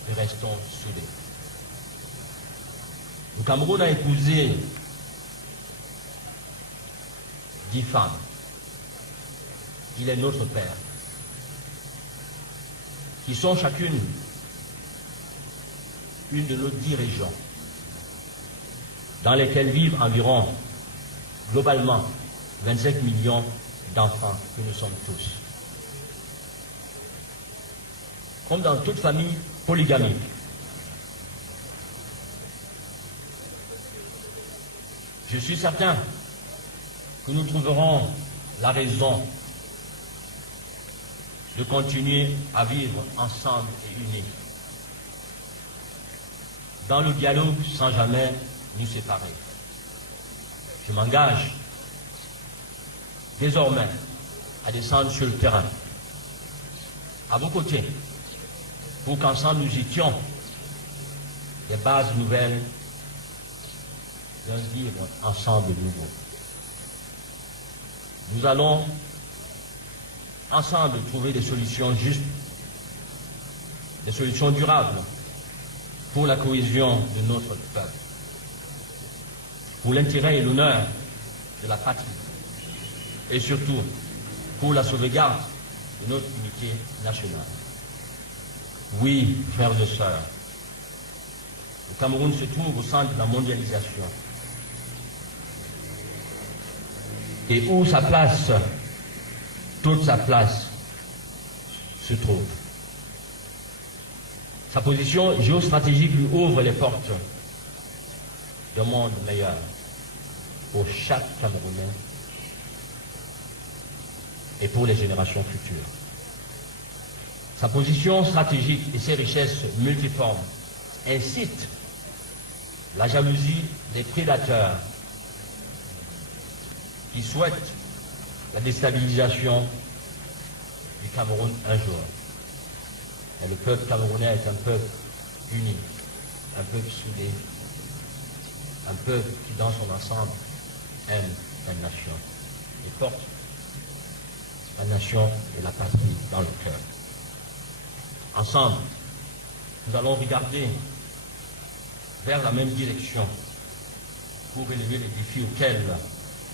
et restons soudés. Le Cameroun a épousé 10 femmes. Il est notre père, qui sont chacune une de nos 10 régions, dans lesquelles vivent environ, globalement, 25 millions d'enfants que nous sommes tous. Comme dans toute famille polygamique, je suis certain que nous trouverons la raison de continuer à vivre ensemble et unis, dans le dialogue sans jamais nous séparer. Je m'engage désormais à descendre sur le terrain, à vos côtés, pour qu'ensemble nous étions des bases nouvelles d'un vivre ensemble nouveau. Nous allons ensemble trouver des solutions justes, des solutions durables pour la cohésion de notre peuple, pour l'intérêt et l'honneur de la patrie, et surtout pour la sauvegarde de notre unité nationale. Oui, frères et sœurs, le Cameroun se trouve au centre de la mondialisation. Et où sa place, toute sa place, se trouve. Sa position géostratégique lui ouvre les portes d'un monde meilleur pour chaque Camerounais et pour les générations futures. Sa position stratégique et ses richesses multiformes incitent la jalousie des prédateurs qui souhaitent la déstabilisation du Cameroun un jour. Et le peuple camerounais est un peuple uni, un peuple soudé, un peuple qui dans son ensemble aime la nation et porte la nation et la patrie dans le cœur. Ensemble, nous allons regarder vers la même direction pour relever les défis auxquels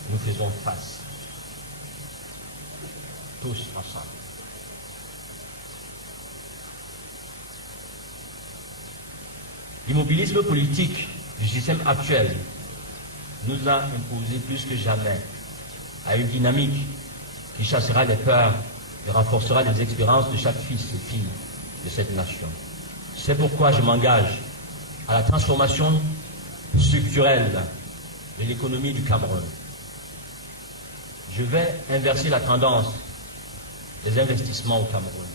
nous faisons face. Tous ensemble. L'immobilisme politique du système actuel nous a imposé plus que jamais à une dynamique qui chassera les peurs et renforcera les expériences de chaque fils et fille de cette nation. C'est pourquoi je m'engage à la transformation structurelle de l'économie du Cameroun. Je vais inverser la tendance des investissements au Cameroun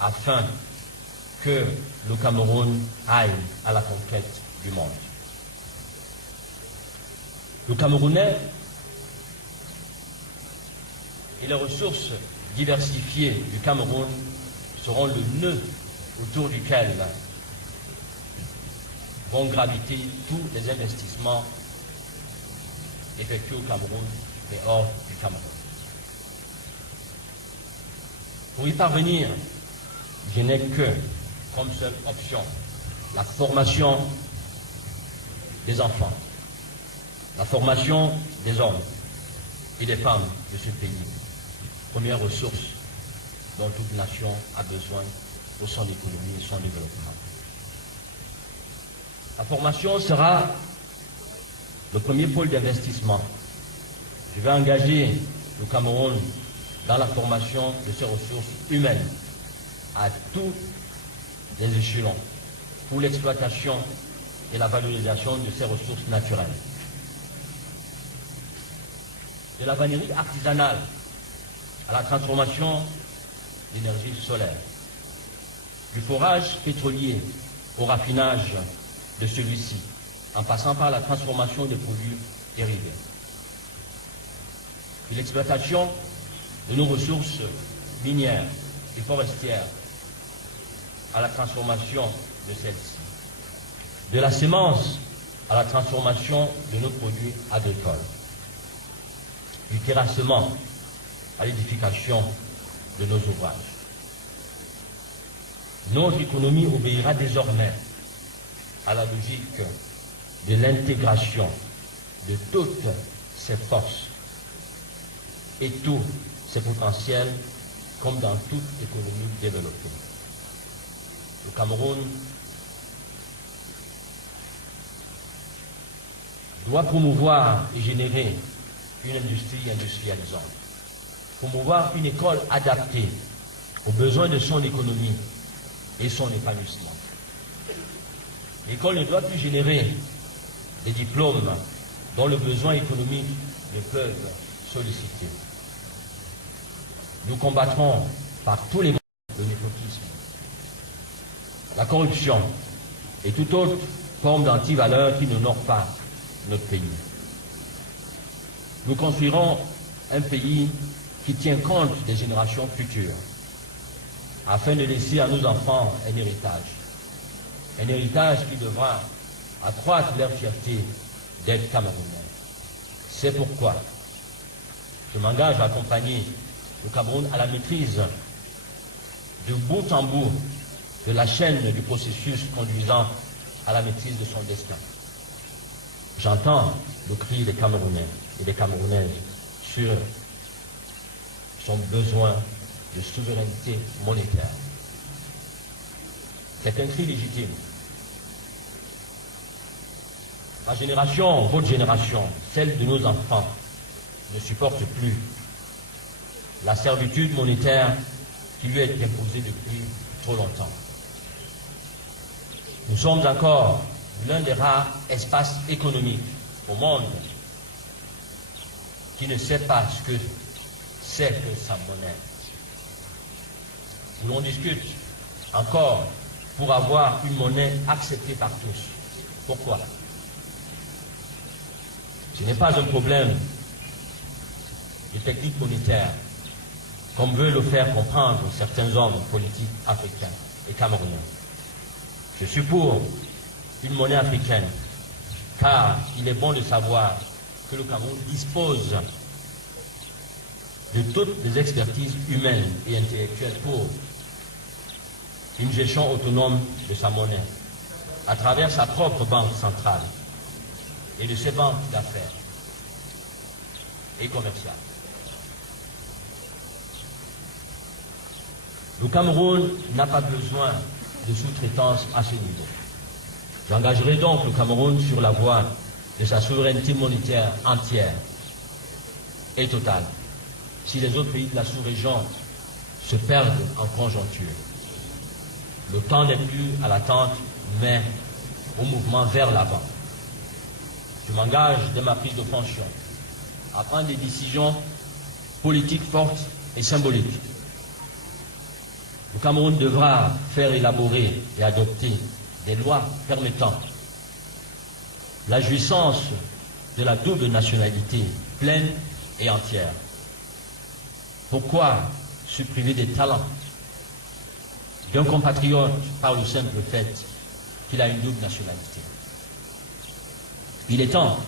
afin que le Cameroun aille à la conquête du monde. Le Camerounais et les ressources diversifiées du Cameroun seront le nœud autour duquel vont graviter tous les investissements effectués au Cameroun et hors du Cameroun. Pour y parvenir, je n'ai que comme seule option la formation des enfants, la formation des hommes et des femmes de ce pays, première ressource dont toute nation a besoin pour son économie et son développement. La formation sera le premier pôle d'investissement. Je vais engager le Cameroun dans la formation de ses ressources humaines à tous les échelons pour l'exploitation et la valorisation de ses ressources naturelles. De la vannerie artisanale à la transformation d'énergie solaire, du forage pétrolier au raffinage de celui-ci, en passant par la transformation des produits dérivés, de l'exploitation de nos ressources minières et forestières à la transformation de celles-ci, de la sémence à la transformation de nos produits agricoles, du terrassement à l'édification de nos ouvrages. Notre économie obéira désormais à la logique de l'intégration de toutes ses forces et tous ses potentiels, comme dans toute économie développée. Le Cameroun doit promouvoir et générer une industrie industrialisante, promouvoir une école adaptée aux besoins de son économie et son épanouissement. L'école ne doit plus générer des diplômes dont le besoin économique ne peut solliciter. Nous combattrons par tous les moyens le népotisme, la corruption et toute autre forme d'antivaleur qui n'honore pas notre pays. Nous construirons un pays qui tient compte des générations futures afin de laisser à nos enfants un héritage qui devra accroître leur fierté d'être Camerounais. C'est pourquoi je m'engage à accompagner le Cameroun à la maîtrise de bout en bout de la chaîne du processus conduisant à la maîtrise de son destin. J'entends le cri des Camerounais et des Camerounaises sur son besoin de souveraineté monétaire. C'est un cri légitime. Ma génération, votre génération, celle de nos enfants, ne supporte plus la servitude monétaire qui lui est imposée depuis trop longtemps. Nous sommes encore l'un des rares espaces économiques au monde qui ne sait pas ce que c'est que sa monnaie. Où l'on discute encore pour avoir une monnaie acceptée par tous. Pourquoi? Ce n'est pas un problème de technique monétaire, comme veulent le faire comprendre certains hommes politiques africains et camerounais. Je suis pour une monnaie africaine, car il est bon de savoir que le Cameroun dispose de toutes les expertises humaines et intellectuelles pour une gestion autonome de sa monnaie, à travers sa propre banque centrale et de ses banques d'affaires et commerciales. Le Cameroun n'a pas besoin de sous-traitance à ce niveau. J'engagerai donc le Cameroun sur la voie de sa souveraineté monétaire entière et totale, si les autres pays de la sous-région se perdent en conjoncture. Le temps n'est plus à l'attente, mais au mouvement vers l'avant. Je m'engage dès ma prise de fonction à prendre des décisions politiques fortes et symboliques. Le Cameroun devra faire élaborer et adopter des lois permettant la jouissance de la double nationalité pleine et entière. Pourquoi se priver des talents d'un compatriote par le simple fait qu'il a une double nationalité? Il est temps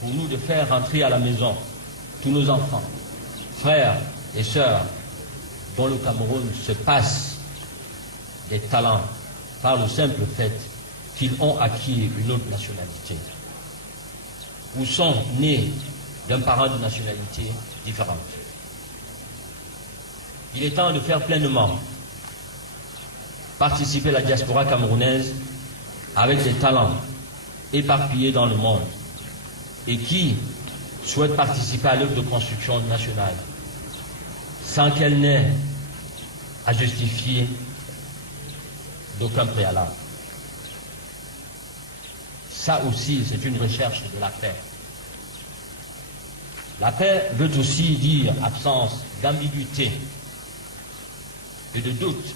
pour nous de faire rentrer à la maison tous nos enfants, frères et sœurs, dont le Cameroun se passe des talents par le simple fait qu'ils ont acquis une autre nationalité ou sont nés d'un parent de nationalité différente. Il est temps de faire pleinement participer à la diaspora camerounaise avec des talents éparpillés dans le monde et qui souhaitent participer à l'œuvre de construction nationale sans qu'elle n'ait à justifier d'aucun préalable. Ça aussi, c'est une recherche de la paix. La paix veut aussi dire absence d'ambiguïté et de doute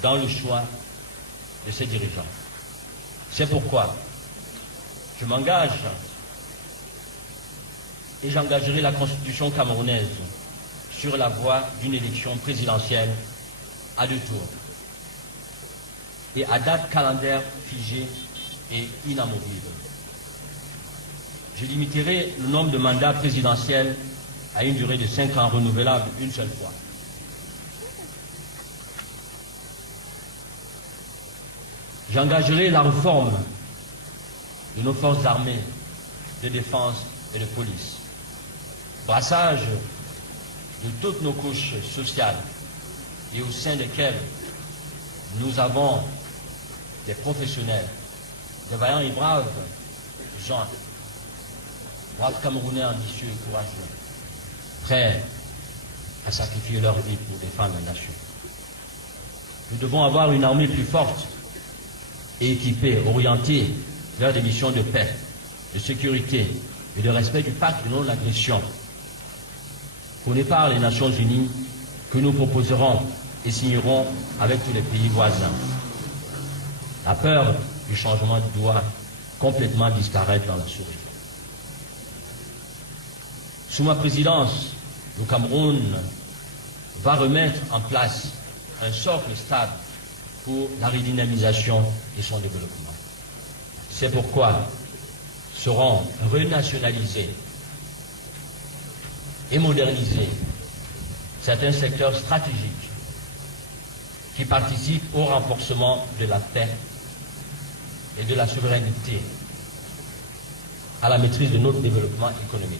dans le choix de ses dirigeants. C'est pourquoi je m'engage et j'engagerai la Constitution camerounaise sur la voie d'une élection présidentielle à 2 tours et à date calendaire figée et inamovible. Je limiterai le nombre de mandats présidentiels à une durée de 5 ans renouvelable une seule fois. J'engagerai la réforme de nos forces armées, de défense et de police. Brassage de toutes nos couches sociales et au sein desquelles nous avons des professionnels, des vaillants et braves gens, braves Camerounais ambitieux et courageux, prêts à sacrifier leur vie pour défendre la nation. Nous devons avoir une armée plus forte et équipée, orientée vers des missions de paix, de sécurité et de respect du pacte de non-agression prôné par les Nations Unies que nous proposerons et signerons avec tous les pays voisins. La peur du changement doit complètement disparaître dans la sous-région. Sous ma présidence, le Cameroun va remettre en place un socle stable pour la redynamisation et son développement. C'est pourquoi seront renationalisés et modernisés certains secteurs stratégiques qui participent au renforcement de la paix et de la souveraineté, à la maîtrise de notre développement économique.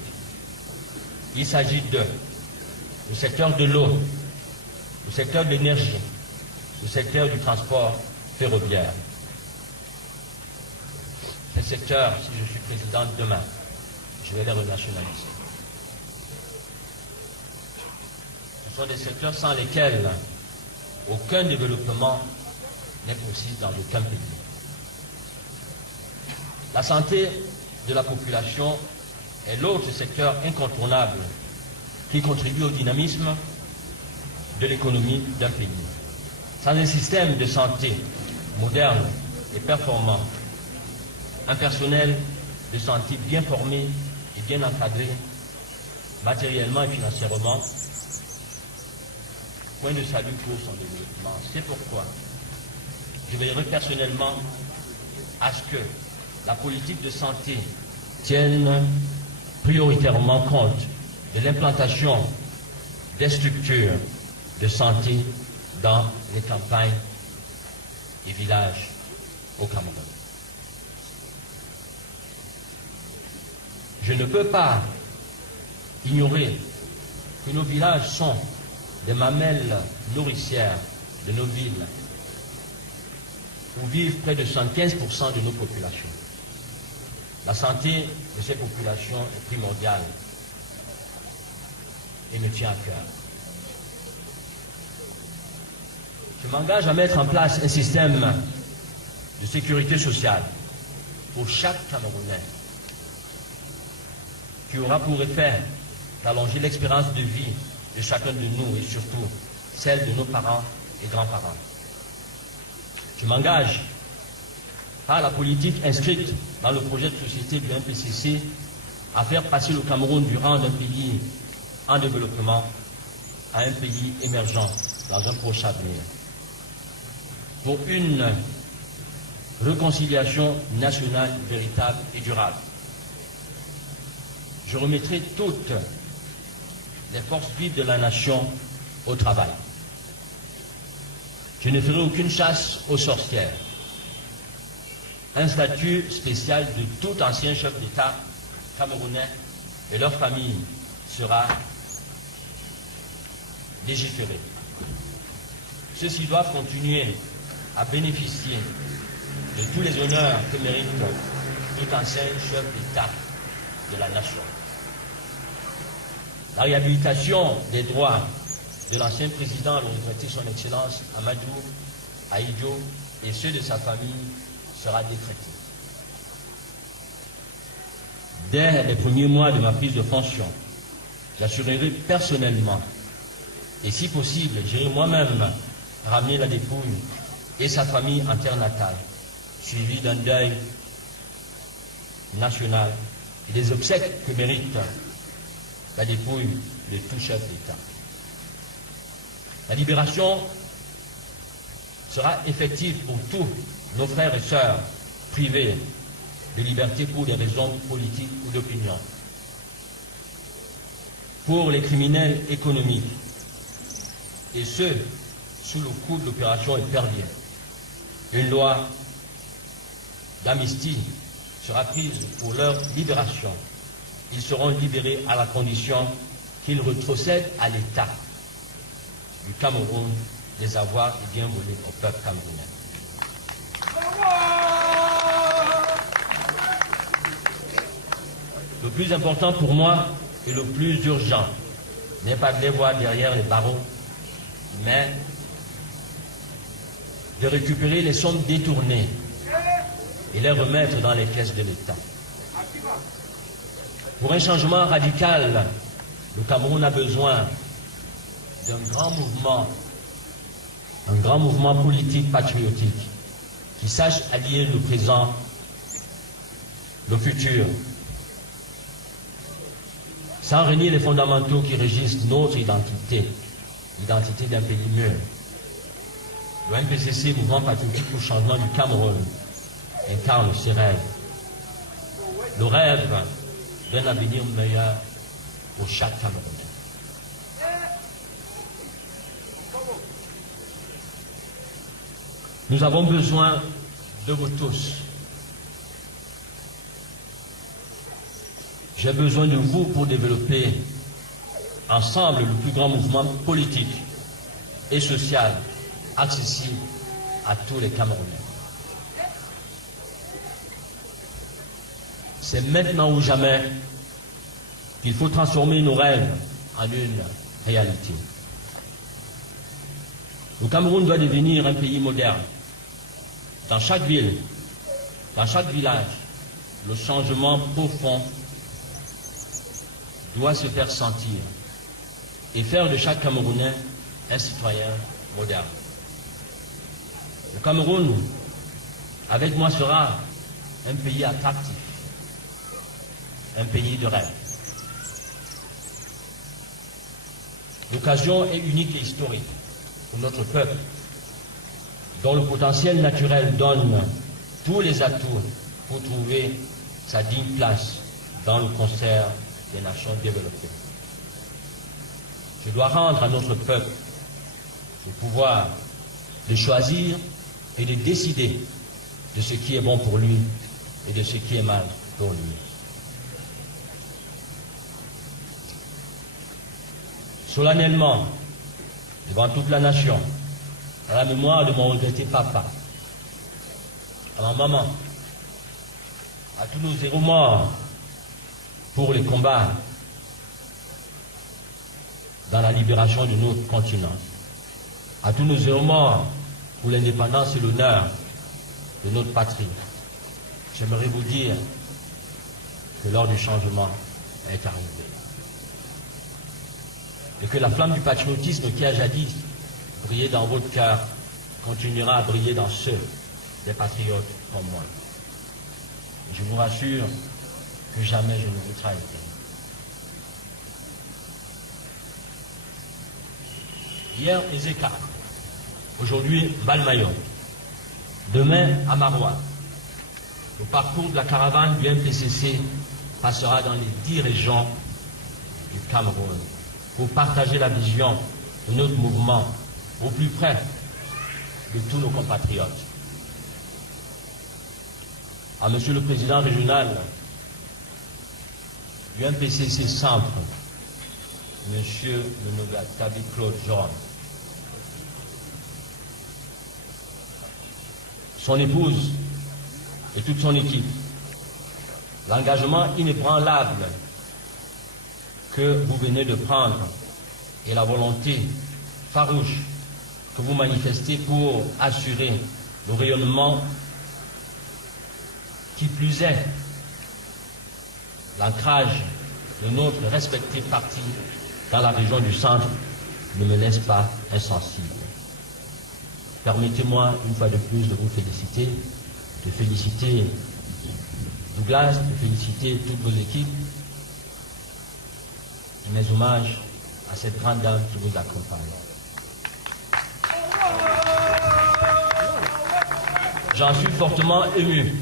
Il s'agit du secteur de l'eau, du secteur de l'énergie, du secteur du transport ferroviaire. Ces secteurs, si je suis président demain, je vais les renationaliser. Ce sont des secteurs sans lesquels aucun développement n'est possible dans aucun pays. La santé de la population est l'autre secteur incontournable qui contribue au dynamisme de l'économie d'un pays. Sans un système de santé moderne et performant, un personnel de santé bien formé et bien encadré, matériellement et financièrement, point de salut pour son développement. C'est pourquoi je veillerai personnellement à ce que la politique de santé tienne prioritairement compte de l'implantation des structures de santé dans les campagnes et villages au Cameroun. Je ne peux pas ignorer que nos villages sont des mamelles nourricières de nos villes, où vivent près de 75% de nos populations. La santé de ces populations est primordiale et me tient à cœur. Je m'engage à mettre en place un système de sécurité sociale pour chaque Camerounais qui aura pour effet d'allonger l'expérience de vie de chacun de nous et surtout celle de nos parents et grands-parents. Je m'engage par la politique inscrite dans le projet de société du MPCC à faire passer le Cameroun du rang d'un pays en développement à un pays émergent dans un proche avenir. Pour une réconciliation nationale véritable et durable. Je remettrai toutes les forces vives de la nation au travail. Je ne ferai aucune chasse aux sorcières. Un statut spécial de tout ancien chef d'État camerounais et leur famille sera légiféré. Ceux-ci doivent continuer à bénéficier de tous les honneurs que mérite tout ancien chef d'État de la nation. La réhabilitation des droits de l'ancien président, le regretté son Excellence Amadou Ahidjo, et ceux de sa famille sera décrétée. Dès les premiers mois de ma prise de fonction, j'assurerai personnellement, et si possible, j'irai moi-même ramener la dépouille et sa famille en terre natale, suivi d'un deuil national et des obsèques que mérite la dépouille de tout chef d'État. La libération sera effective pour tous nos frères et sœurs privés de liberté pour des raisons politiques ou d'opinion. Pour les criminels économiques et ceux sous le coup de l'opération Épervier, une loi d'amnistie sera prise pour leur libération. Ils seront libérés à la condition qu'ils retrocèdent à l'État du Cameroun les avoirs et biens volés au peuple camerounais. Le plus important pour moi et le plus urgent n'est pas de les voir derrière les barreaux, mais de récupérer les sommes détournées et les remettre dans les caisses de l'État. Pour un changement radical, le Cameroun a besoin d'un grand mouvement politique patriotique qui sache allier le présent, le futur, sans renier les fondamentaux qui régissent notre identité, l'identité d'un pays mûr. Le MPCC, Mouvement patriotique pour le changement du Cameroun, incarne ses rêves. Le rêve d'un avenir meilleur pour chaque Camerounais. Nous avons besoin de vous tous. J'ai besoin de vous pour développer ensemble le plus grand mouvement politique et social accessible à tous les Camerounais. C'est maintenant ou jamais qu'il faut transformer nos rêves en une réalité. Le Cameroun doit devenir un pays moderne. Dans chaque ville, dans chaque village, le changement profond doit se faire sentir et faire de chaque Camerounais un citoyen moderne. Le Cameroun, avec moi, sera un pays attractif, un pays de rêve. L'occasion est unique et historique pour notre peuple, dont le potentiel naturel donne tous les atouts pour trouver sa digne place dans le concert des nations développées. Je dois rendre à notre peuple le pouvoir de choisir et de décider de ce qui est bon pour lui et de ce qui est mal pour lui. Solennellement, devant toute la nation, à la mémoire de mon regretté papa, à ma maman, à tous nos héros morts pour les combats dans la libération de notre continent, à tous nos héros morts pour l'indépendance et l'honneur de notre patrie. J'aimerais vous dire que l'heure du changement est arrivée et que la flamme du patriotisme qui a jadis brillé dans votre cœur continuera à briller dans ceux des patriotes comme moi. Et je vous rassure que jamais je ne vous trahirai. Hier, Ezeka, aujourd'hui, Balmayon, demain, à Maroua. Le parcours de la caravane du MPCC passera dans les 10 régions du Cameroun pour partager la vision de notre mouvement au plus près de tous nos compatriotes. À Monsieur le Président régional du MPCC Centre, Monsieur le Nogatabi Claude Jean, son épouse et toute son équipe, l'engagement inébranlable que vous venez de prendre et la volonté farouche que vous manifestez pour assurer le rayonnement, qui plus est l'ancrage de notre respecté parti dans la région du centre, ne me laisse pas insensible. Permettez-moi une fois de plus de vous féliciter, de féliciter Douglas, de féliciter toutes vos équipes, et mes hommages à cette grande dame qui vous accompagne. J'en suis fortement ému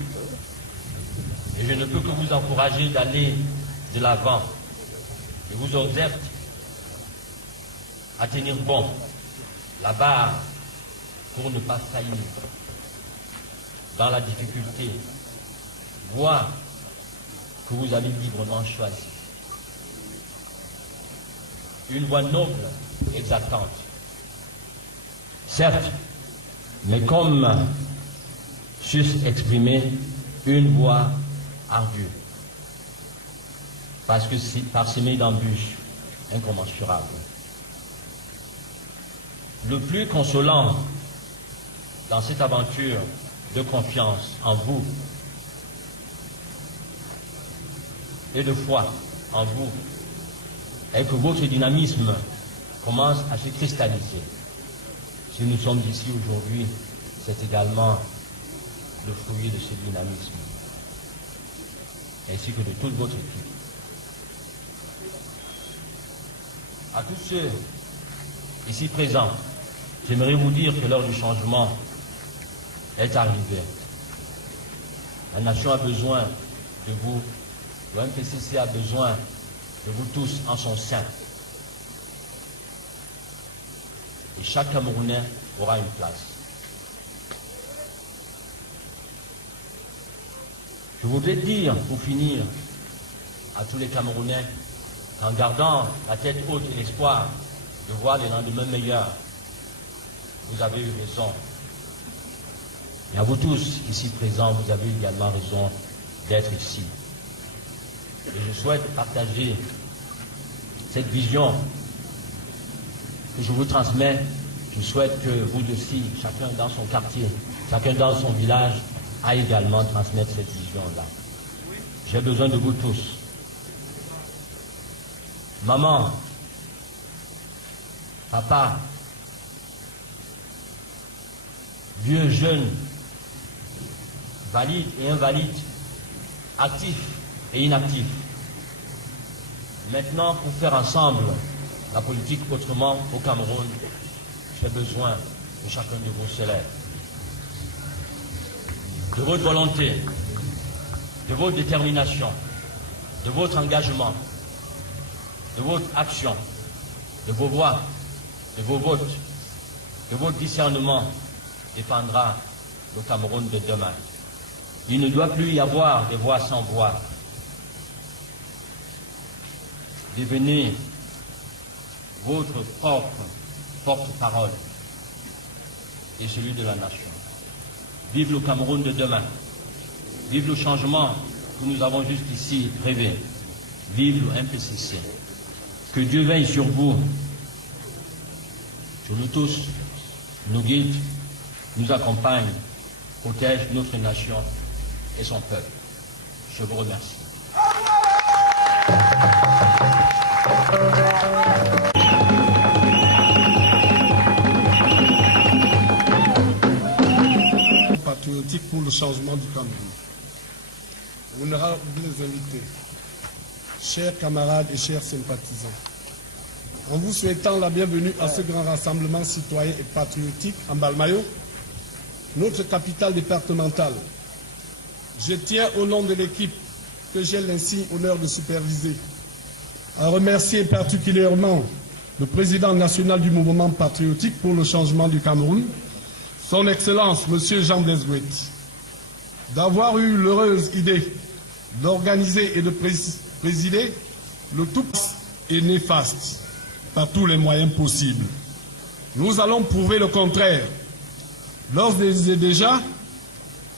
et je ne peux que vous encourager d'aller de l'avant. Je vous exhorte à tenir bon la barre pour ne pas faillir dans la difficulté, voie que vous avez librement choisie. Une voie noble, exaltante. Certes, mais comme j'eusse exprimé, une voie ardue, parce que c'est parsemé d'embûches incommensurables. Le plus consolant dans cette aventure de confiance en vous et de foi en vous est que votre dynamisme commence à se cristalliser. Si nous sommes ici aujourd'hui, c'est également le fruit de ce dynamisme, ainsi que de toute votre équipe. À tous ceux ici présents, j'aimerais vous dire que l'heure du changement est arrivée. La nation a besoin de vous, le MPCC a besoin de vous tous en son sein. Et chaque Camerounais aura une place. Je voudrais dire, pour finir, à tous les Camerounais, en gardant la tête haute et l'espoir de voir les lendemains meilleurs, vous avez eu raison. Et à vous tous ici présents, vous avez également raison d'être ici. Et je souhaite partager cette vision que je vous transmets. Je souhaite que vous aussi, chacun dans son quartier, chacun dans son village, a également transmettre cette vision-là. J'ai besoin de vous tous. Maman, papa, vieux, jeune, valide et invalide, actif et inactif. Maintenant, pour faire ensemble la politique autrement au Cameroun, j'ai besoin que chacun de vous se lève. De votre volonté, de votre détermination, de votre engagement, de votre action, de vos voix, de vos votes, de votre discernement dépendra le Cameroun de demain. Il ne doit plus y avoir des voix sans voix. Devenez votre propre porte-parole et celui de la nation. Vive le Cameroun de demain. Vive le changement que nous avons juste ici rêvé. Vive le MPCC. Que Dieu veille sur vous, sur nous tous, nous guide, nous accompagne, protège notre nation et son peuple. Je vous remercie. Patriotique pour le changement du Cameroun. Honorables invités, chers camarades et chers sympathisants, en vous souhaitant la bienvenue à ce grand rassemblement citoyen et patriotique en Mbalmayo, notre capitale départementale, je tiens au nom de l'équipe que j'ai l'insigne honneur de superviser à remercier particulièrement le président national du mouvement patriotique pour le changement du Cameroun, son Excellence M. Jean Blaise Gouet, d'avoir eu l'heureuse idée d'organiser et de présider le tout et néfaste par tous les moyens possibles. Nous allons prouver le contraire. D'ores et déjà,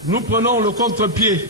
nous prenons le contre-pied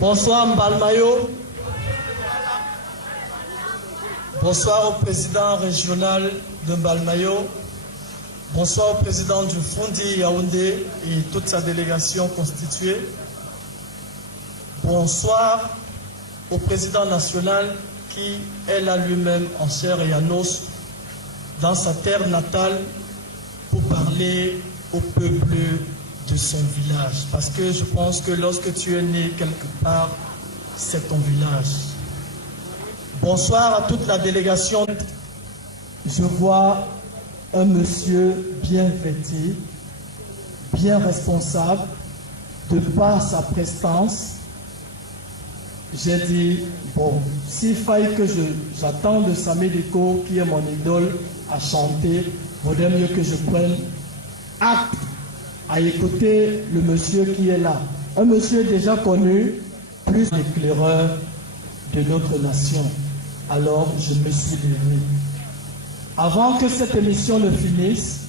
Bonsoir Mbalmayo. Bonsoir au président régional de Mbalmayo. Bonsoir au président du Fondi Yaoundé et toute sa délégation constituée. Bonsoir au président national qui est là lui-même en chair et en os dans sa terre natale pour parler au peuple de son village, parce que je pense que lorsque tu es né quelque part, c'est ton village. Bonsoir à toute la délégation. Je vois un monsieur bien vêtu, bien responsable, de par sa prestance. J'ai dit, bon, s'il faille que j'attende Samé Diko, qui est mon idole, à chanter, vaudrait mieux que je prenne acte à écouter le monsieur qui est là. Un monsieur déjà connu, plus éclaireur de notre nation. Alors je me suis levé. Avant que cette émission ne finisse,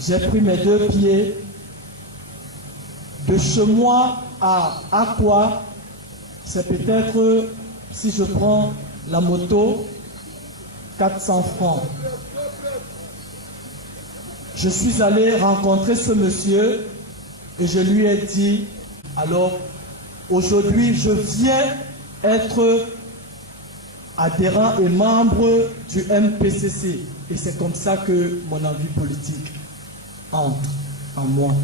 j'ai pris mes 2 pieds de chez moi à Aqua. C'est peut-être, si je prends la moto, 400 francs. Je suis allé rencontrer ce monsieur et je lui ai dit, alors aujourd'hui je viens être adhérent et membre du MPCC. Et c'est comme ça que mon envie politique entre en moi.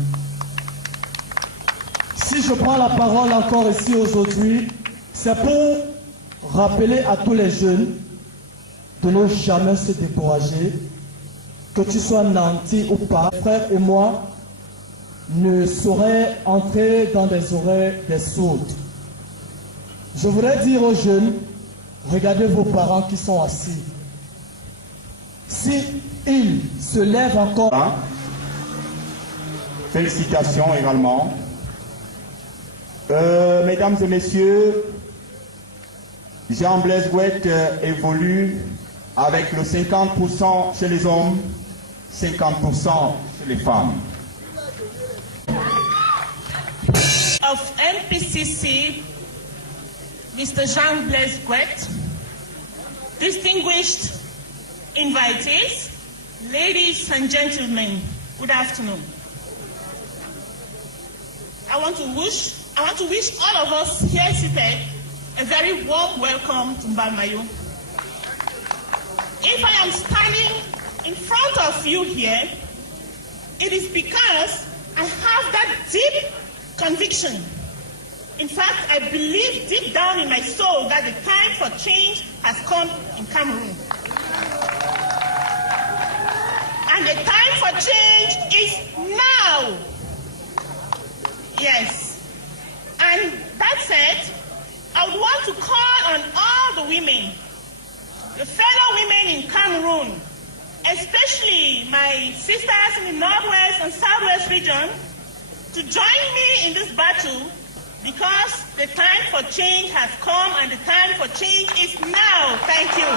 Si je prends la parole encore ici aujourd'hui, c'est pour rappeler à tous les jeunes de ne jamais se décourager, que tu sois nanti ou pas. Frère et moi ne sauraient entrer dans des oreilles des sourds. Je voudrais dire aux jeunes, regardez vos parents qui sont assis. Si ils se lèvent encore... Félicitations également. Mesdames et messieurs, Jean-Blaise Gouette évolue avec le 50% chez les hommes, 50% chez les femmes. Of MPCC, Mr. Jean-Blaise Gouette, distinguished invitees, ladies and gentlemen, good afternoon. I want to wish all of us here seated a very warm welcome to Mbalmayo. If I am standing in front of you here, it is because I have that deep conviction. In fact, I believe deep down in my soul that the time for change has come in Cameroon. And the time for change is now. Yes. And that said, I would want to call on all the women, the fellow women in Cameroon, especially my sisters in the Northwest and Southwest region, to join me in this battle because the time for change has come and the time for change is now. Thank you.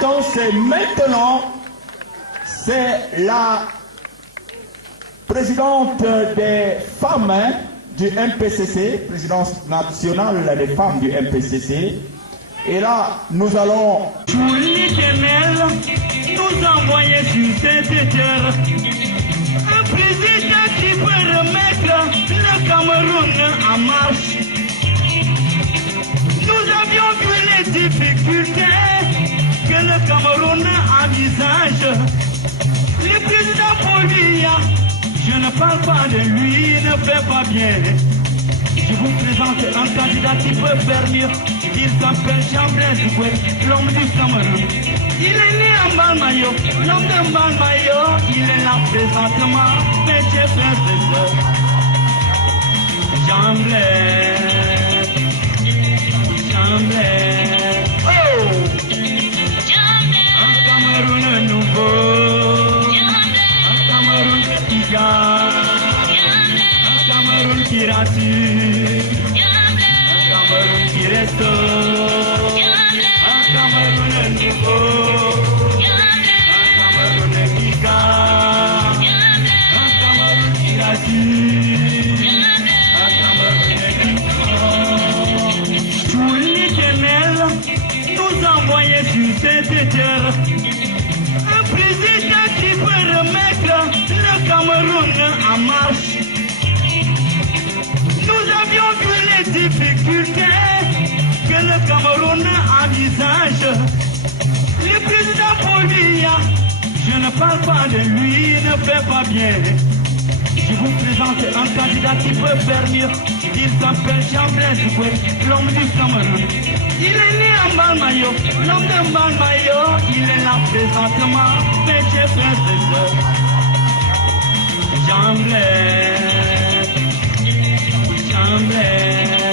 Donc c'est maintenant, c'est la présidente des femmes du MPCC, présidence nationale des femmes du MPCC. Et là, nous allons... Tout l'Éternel nous envoyer sur cette terre un président qui peut remettre le Cameroun en marche. Nous avions vu les difficultés que le Cameroun envisage. Le président Paulia, je ne parle pas de lui, il ne fait pas bien. Je vous présente un candidat qui peut faire mieux. Il s'appelle Jean-Blaise Gouette, l'homme du Cameroun. Il est né à Mbalmayo, l'homme de Mbalmayo. Il est là présentement, mais j'ai frère et sœur. Jean-Blaise, Jean-Blaise, oh! Un Cameroun nouveau, un Cameroun qui gagne, un Cameroun qui rassure, un Cameroun qui restaure, un Cameroun nouveau, un Cameroun qui gagne, un Cameroun qui rassure, un Cameroun qui gagne. Tout l'Éternel nous envoyait sur cette terre un président qui peut remettre le Cameroun en marche. Nous avions vu les difficultés que le Cameroun envisage. Le président Paulia, je ne parle pas de lui, il ne fait pas bien. Je vous présente un candidat qui peut faire mieux. Il s'appelle Jean-Blaise Gouette, l'homme du Cameroun. Il est né à Mbalmayo, l'homme de Mbalmayo. Il est là présentement, mais j'ai frère et sœur. Jean-Blaise, Jean-Blaise.